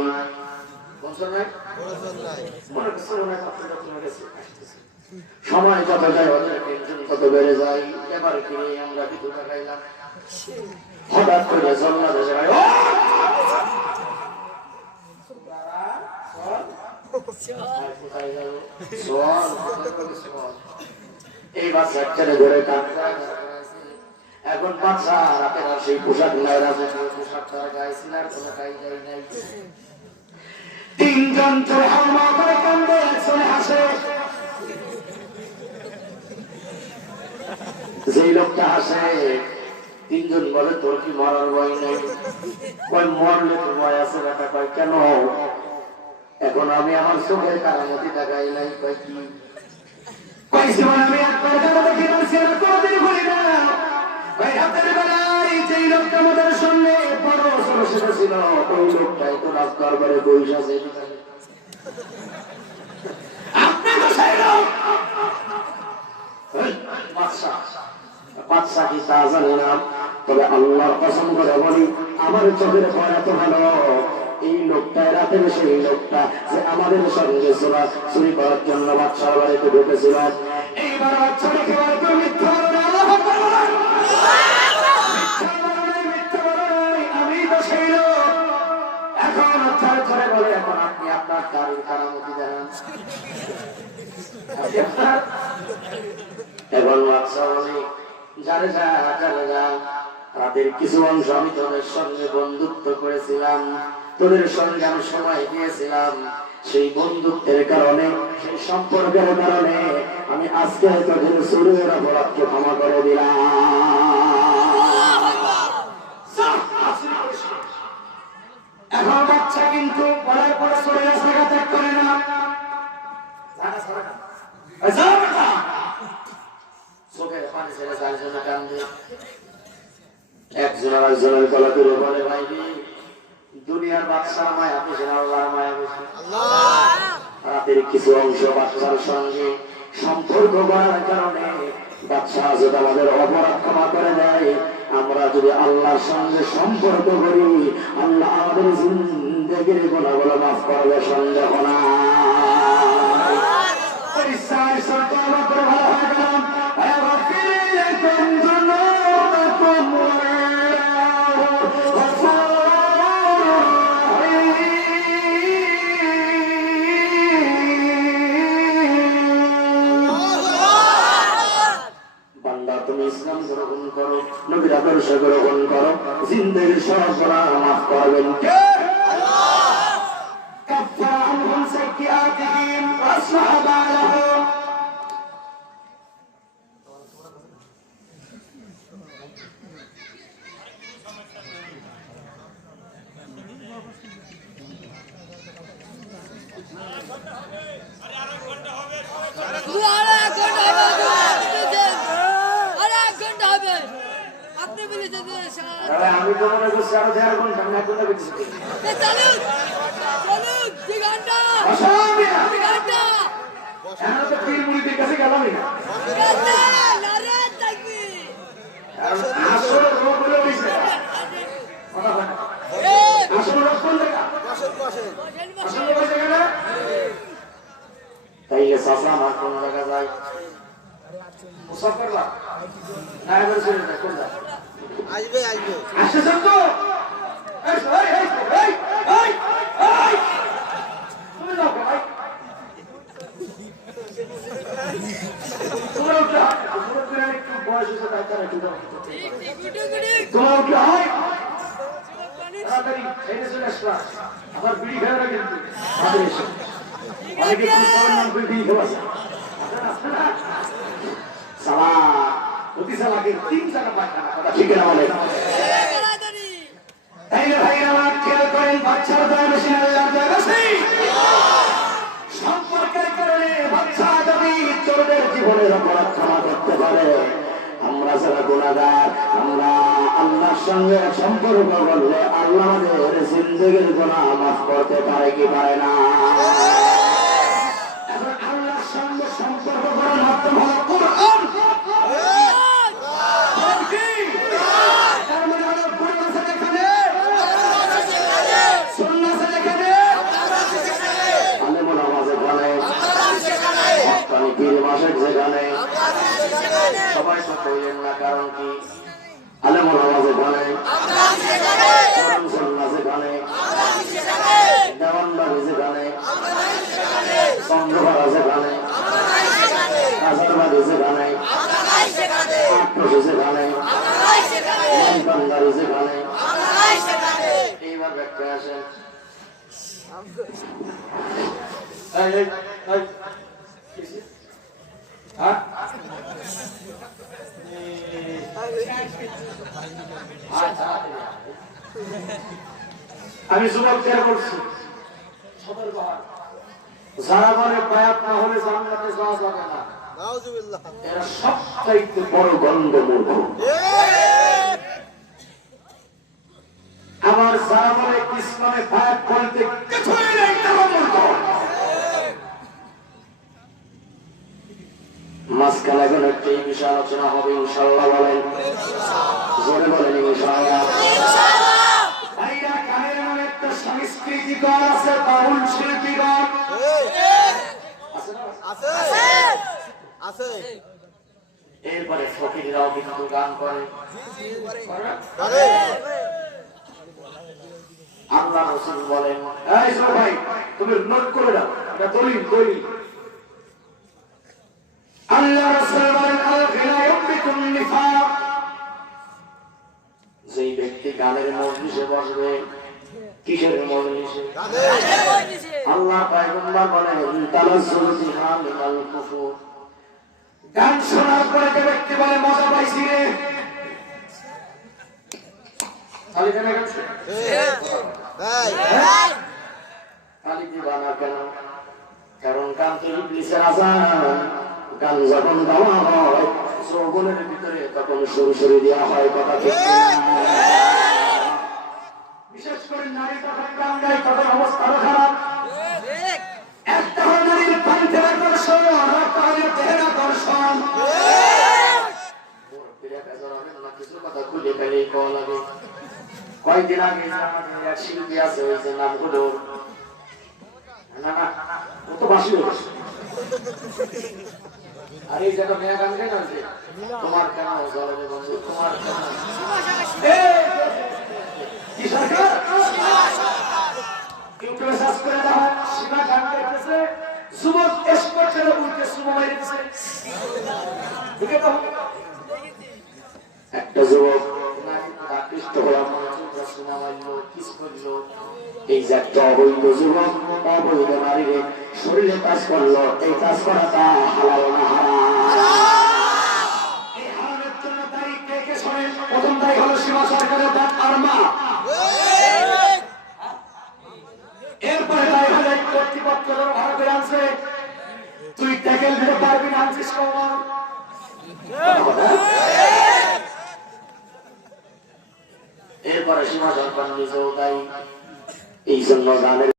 সময় যত যায় ওদের টেনশন কত বেড়ে যায়। এবার কিনে আমরা কি দুটা খাইলাম, হঠাৎ করে জন্ম দেশে ভাই এই বাচ্চাটারে ধরে এখন বাচ্চা রাতের সেই পোশাক নাই, পোশাকটা গাইছিল আর কোনো কায়দাই নাই। তিনজন চোর হামলা করে কান্দে, একজনে হাসে। যেই লোকটা হাসে তিনজন বলে তোর কি মরার ভয় নেই? কয় মরলে তো ভয় আছে বেটা। কয় কেন? এখন আমি আমার চোখের কারামতি দেখাই নাই। কয় কি? কইছি মানে আমি একবার দেখি আর কোনদিন ভুলি না। ভাই রাতের বেলায় যেই লোকটা আমাদের সামনে বড় সমস্যা ছিল, ওই লোকটাই তো রাস্তার বারে বইসা আছে। আপনি তো সেই লোক। বাদশা কি তা জানি না, তবে আল্লাহর কসম করে বলি আমার চোখের ভয় এত ভালো। এই লোকটা রাতের সেই লোকটা যে আমাদের সঙ্গে চুরি করার জন্য বাদশার বাড়িতে ঢুকেছিল। এইবার বাচ্চা রেখে মিথ্যা আমি তো সেই লোক। এখন ধরে বলে এখন আপনি আপনার গাড়ির কারামতি জানান। এখন বাদশা বলে যারে যা যারে যা, তাদের কিছু অংশ আমি তোদের সঙ্গে বন্ধুত্ব করেছিলাম, তোদের সঙ্গে আমি সময় দিয়েছিলাম, সেই বন্ধুত্বের কারণে সেই সম্পর্কের কারণে আমি আজকে তোদের চুরির অপরাধকে ক্ষমা করে দিলাম। এখন বাচ্চা কিন্তু পড়ার পরে চলে রাস্তা ত্যাগ করে না। চোখের পানি ছেড়ে যার জন্য কান্দে। একজন আর একজনের গলা তুলে বলে ভাই দুনিয়ার বাদশার মায়া বেশি না আল্লাহর মায়া বেশি? রাতের কিছু অংশ বাদশার সঙ্গে সম্পর্ক করার কারণে বাদশা যদি আমাদের অপরাধ ক্ষমা করে দেয়, আমরা যদি আল্লাহর সঙ্গে সম্পর্ক করি আল্লাহ আমাদের জিন্দেগির গুনাহগুলো মাফ করবে, সন্দেহ না। তুমি ইসলাম গ্রহণ করো, নবীর আদর্শ গ্রহণ করো, জিন্দেগির সব গুনাহ মাফ করবেন কে? কাফফারা আনহুম সাইয়্যাতিহিম ওয়া আসলাহা বালাহুম। আমি তো মনে করছি আরো 1.5 ঘন্টা না কোনটা কিছু তো পীর মুড়িদের কাছে গেলামই না আসলে রোগ হলে আসলে রোগ কোন জায়গা আসলে ওই জায়গা তাইলে চাষা আমার কোন জায়গা যায় সব করবা না এবার চলে যায় কোন জায়গা আসবে আসছেন তো তুমি যাও ভাই তোমার একটু বয়স হয়েছে ডাক্তার একটু দাও তোমার কি হয় তাড়াতাড়ি ছেড়ে চলে আসবা আবার বিড়ি খেয়ে না কিন্তু আমাদের এসে অনেকে নাম করে বিড়ি খেয়ে সালা প্রতি সালাকে 3 টাকা পায়খানা কথা ঠিক না বলে তাইলে ভাইরা আমার খেয়াল করেন বাচ্চারা তো বেশি আল্লাহর কাছে সম্পর্কের কারণে বাচ্চা যদি চোরদের জীবনের অপরাধ ক্ষমা করতে পারে আমরা যারা গুনাহগার আমরা আল্লাহর সঙ্গে সম্পর্ক করলে আল্লাহ আমাদের জিন্দেগির গুনাহ মাফ করতে পারে কি পারে না এখন আল্লাহর সঙ্গে সম্পর্ক করার মাধ্যম হলো কোরআন সবাই তো কইলেন না কারণ কি আলেমুল আওয়াজে বলে দেওয়ানবাড়ি যেখানে চন্দ্রপাড়া যেখানে কাজারবাড়ি যেখানে আট্টসি যেখানে বান্দারি যেখানে এইবার ব্যাখ্যা আসেন আমি যুবকদের বলছি যারা বলে বায়াত না হলে জান্নাতে যাওয়া যাবে না এরা সবচাইতে বড় গন্ধ মূর্খ আমার যারা বলে ইসলামে বায়াত বলতে কিছুই নেই তারা মূর্খ মাঝখানে এখন একটি বিষয় আলোচনা হবে ইনশাআল্লাহ বলেন জোরে বলেন ইনশাআল্লাহ ভাইরা গানের নামে একটা সাংস্কৃতিকর আছে বাউল শিল্পীগণ আছে এরপরে ফকিররাও কিন্তু গান করে আল্লাহ রাসূল বলেন এই ভাই তুমি নোট করে দাও এটা দলিল আল্লাহ রাসূল বলেন আল-গিনা ইয়ামলিকুন নিফাক যেই ব্যক্তি গানের মজলিসে বসবে কিসের মজলিসে গানের মজলিসে আল্লাহ পয়গম্বর বলেন তালাজ্জুল বিহা মিনাল কুফুর গান শোনার পরে যে ব্যক্তি বলে মজা পাইছি রে তালি কেন গাচ্ছে ভাই তালি দিবা না কেন কারণ গান তো ইবলিসের আযান গান যখন গাওয়া হয় শ্রবণের ভিতরে তখন সরু দেওয়া হয় কথা ঠিক বিশেষ করে নারী তখন গান গায় তখন অবস্থা খারাপ একটা নারীর পান্থের আকর্ষণ আর একটা হলো দেহের আকর্ষণ কিছু কথা খুলে ফেলে কল লাগে কয়েকদিন আগে আমাদের এক শিল্পী আছে ওই যে নামগুলো না ও তো বাসি হচ্ছে আর এই জায়গা মেয়া গান কেন আছে তোমার কেন জলবে বন্ধু তোমার কি সরকার ইউটিউবে সার্চ করে দাও সীমা গান গাইতেছে যুবক এক্সপোর্ট করে উঠে সুমো মাইতেছে দেখে দাও একটা যুবক আকৃষ্ট হয়ে আমার চোখটা সুমো মারলো কিস করলো এই যে একটা অবৈধ যুবক অবৈধ নারীরে শরীরে কাজ করলো এই কাজ করাটা হালাল না হারাম এই হারামের জন্য দায়ী কে কে শোনেন প্রথম দায়ী হলো সীমা সরকারের বাপ আর মা এরপরে দায়ী হলো কর্তৃপক্ষ যারা ভাড়া করে আনছে তুই ট্যাকেল দিতে পারবি না আনছিস এরপরে সীমা সন্তান নিজেও তাই। এই জন্য গানের